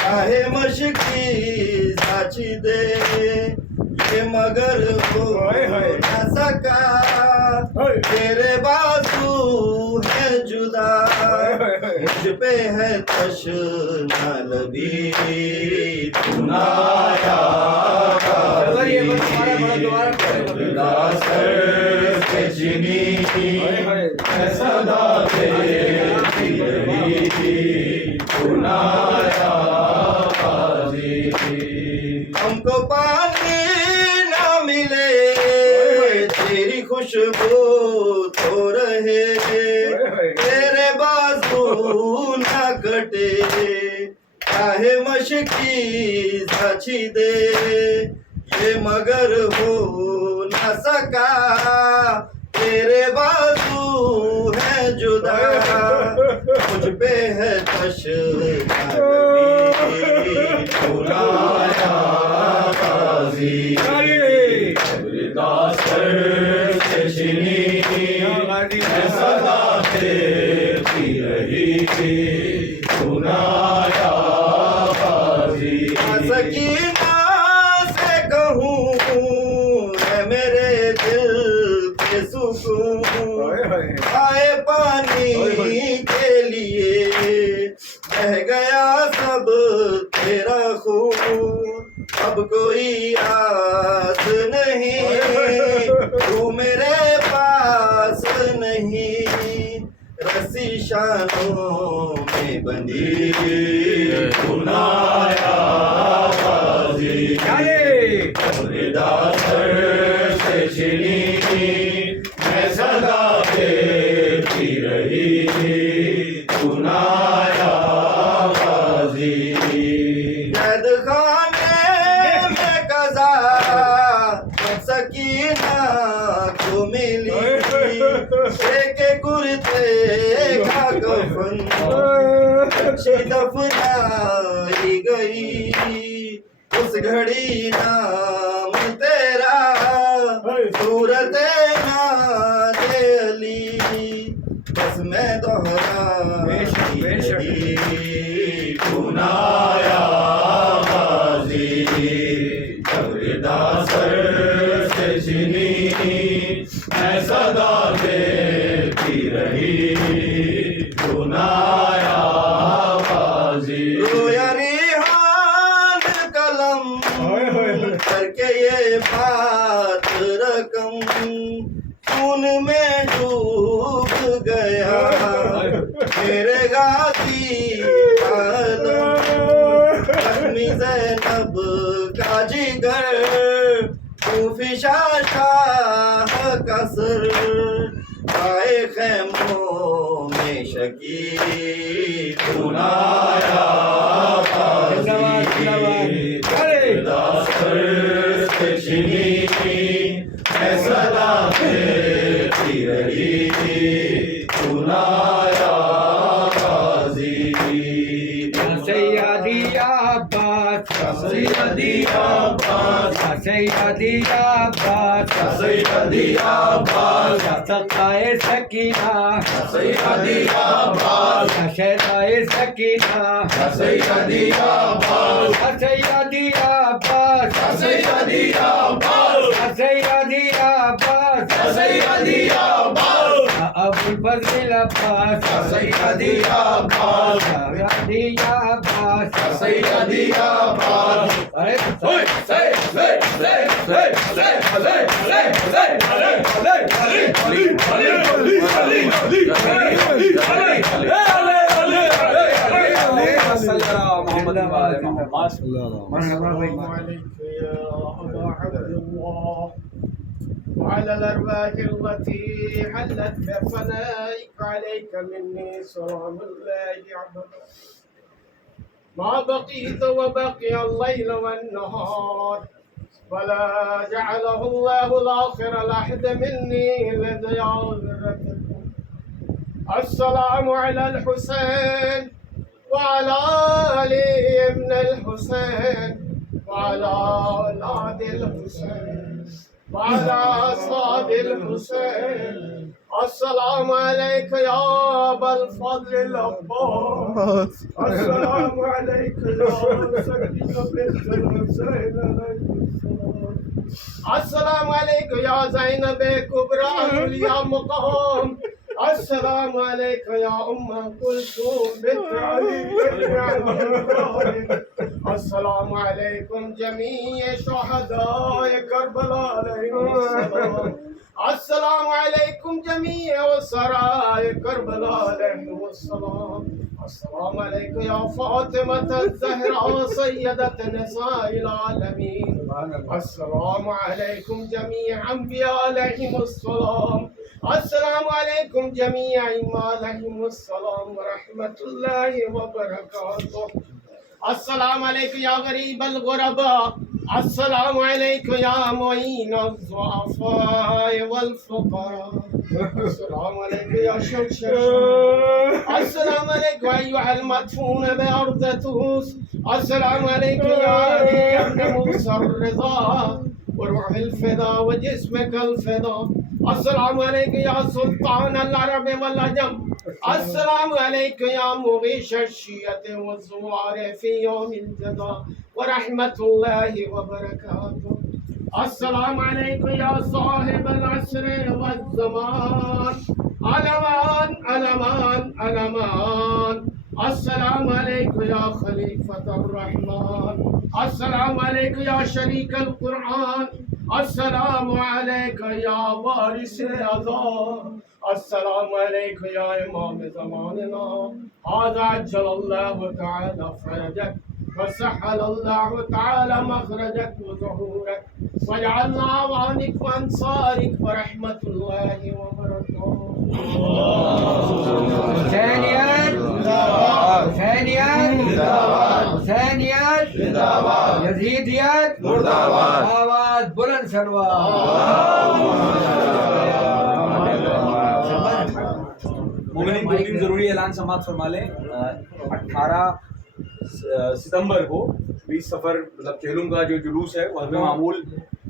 چاہے مشکی ساچی دے یہ مگر ہو نہ سکا تیرے بازو ہے جدا مجھ پہ ہے تشنا لبی تو نہ آیا سر سے چینی صدا تیری رہی تو نہ آیا قاضی ہم کو پانی نہ ملے تیری خوشبو تو رہے تیرے بازو نہ کٹے چاہے مشکی سچی دے یہ مگر ہو نہ سکا تیرے بازو ہے جدا مجھ پہ ہے تشنا تو نہ آیا قاضی سر سے چینی صدا تیری رہی تو نہ آیا قاضی سکینہ سے کہوں ہے میرے دل کے سکون آئے پانی کے لیے بہ گیا سب تیرا خون اب کوئی آس نہیں تو میرے پاس نہیں رسی شانوں میں بندی تو نہ آیا قاضی سر سے چینی میں صدا دیتی رہی تو نہ آیا قاضی قید خانے میں قضا سکینہ کو ملی ایک کرتے کا کفن اچھی دفنائی گئی اس گھڑی نام تیرا صورت ناز علی بس میں دوہراتی رہی تو نہ آیا قاضی سر سے چینی میں صدا دیتی رہی تو نہ آیا قاضی رویا ریحان قلم کر کے یہ بات رقم خون میں ڈوب گیا میرے غازی قدم زخمی زینب کا جگر صوفی شاہ کا سر آئے خیموں میں شکی تو نہ آیا قاضی سر سے چینی میں صدا دیتی رہی تو نہ آیا قاضی سیدی عباس سیدی عباس سیدی عباس سیدی عباس سقائے سکینہ سیدی عباس شہدائے سکینہ سیدی عباس سیدی عباس سیدی عباس سیدی عباس سیدی عباس ابو الفضل عباس سیدی عباس سیدی عباس سیدی عباس ارے وعلى الأرواح التي حلت بفنائك عليك مني سلام الله عبد ما بقيت وبقي الليل والنهار ولا جعله الله الآخر الأحد مني لدي عذرتكم. السلام على الحسين وعلى علي ابن الحسين وعلى أولاد الحسين وعلى أصحاب الحسين السلام عليك يا أبا الفضل العباس السلام عليك يا سكينة بنت الحسين عليه السلام السلام عليك يا زينب كبرى يا مقام السلام عليك يا أم كلثوم بنت علي بن أبي طالب السلام عليكم جميع شهداء كربلاء عليهم السلام السلام عليكم جميع وسراء كربلاء عليهم السلام السلام عليك يا فاطمة الزهراء سيدة نساء العالمين السلام عليكم جميع أنبياء عليهم السلام السلام عليكم جميع إمام عليهم السلام ورحمة الله وبركاته السلام عليك يا غريب الغرباء السلام عليك يا معين الضعفاء والفقراء السلام عليك يا شمشر السلام عليك أيها المدفون بأرض توس السلام عليك يا علي بن موسى الرضا وروح الفداء وجسمك الفداء السلام عليك يا سلطان العرب والعجم السلام عليك يا مغيث الشيعة والزوار في يوم الجزاء ورحمة الله وبركاته السلام عليك يا صاحب العصر والزمان ألمان ألمان ألمان السلام عليك يا خليفة الرحمن السلام عليك يا شريك القرآن السلام عليك يا وارث أذان السلام عليك يا إمام زماننا هذا عجل الله تعالى فرجك وسهل الله تعالى مخرجك وظهورك وجعلنا أعوانك وأنصارك ورحمة الله وبركاته حسینیت حسینیت حسینیت یزیدیت آواز بلند مومنین دو تین ضروری اعلان سماعت فرما لیں 18 ستمبر کو 20 سفر مطلب چہلم کا جو جلوس ہے وہ معمول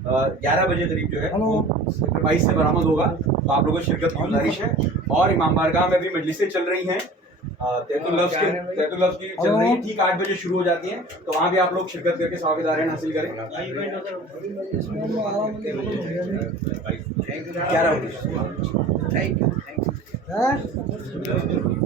11 بجے قریب جو ہے وہ سیکٹر 22 سے برآمد ہوگا تو آپ لوگوں کو شرکت کی گزارش ہے اور امام بارگاہ میں بھی مجلسیں چل رہی ہیں تحت اللفظ کی چل رہی ہیں ٹھیک 8 بجے شروع ہو جاتی ہیں تو وہاں بھی آپ لوگ شرکت کر کے ثواب دارین حاصل کریں 11 بجے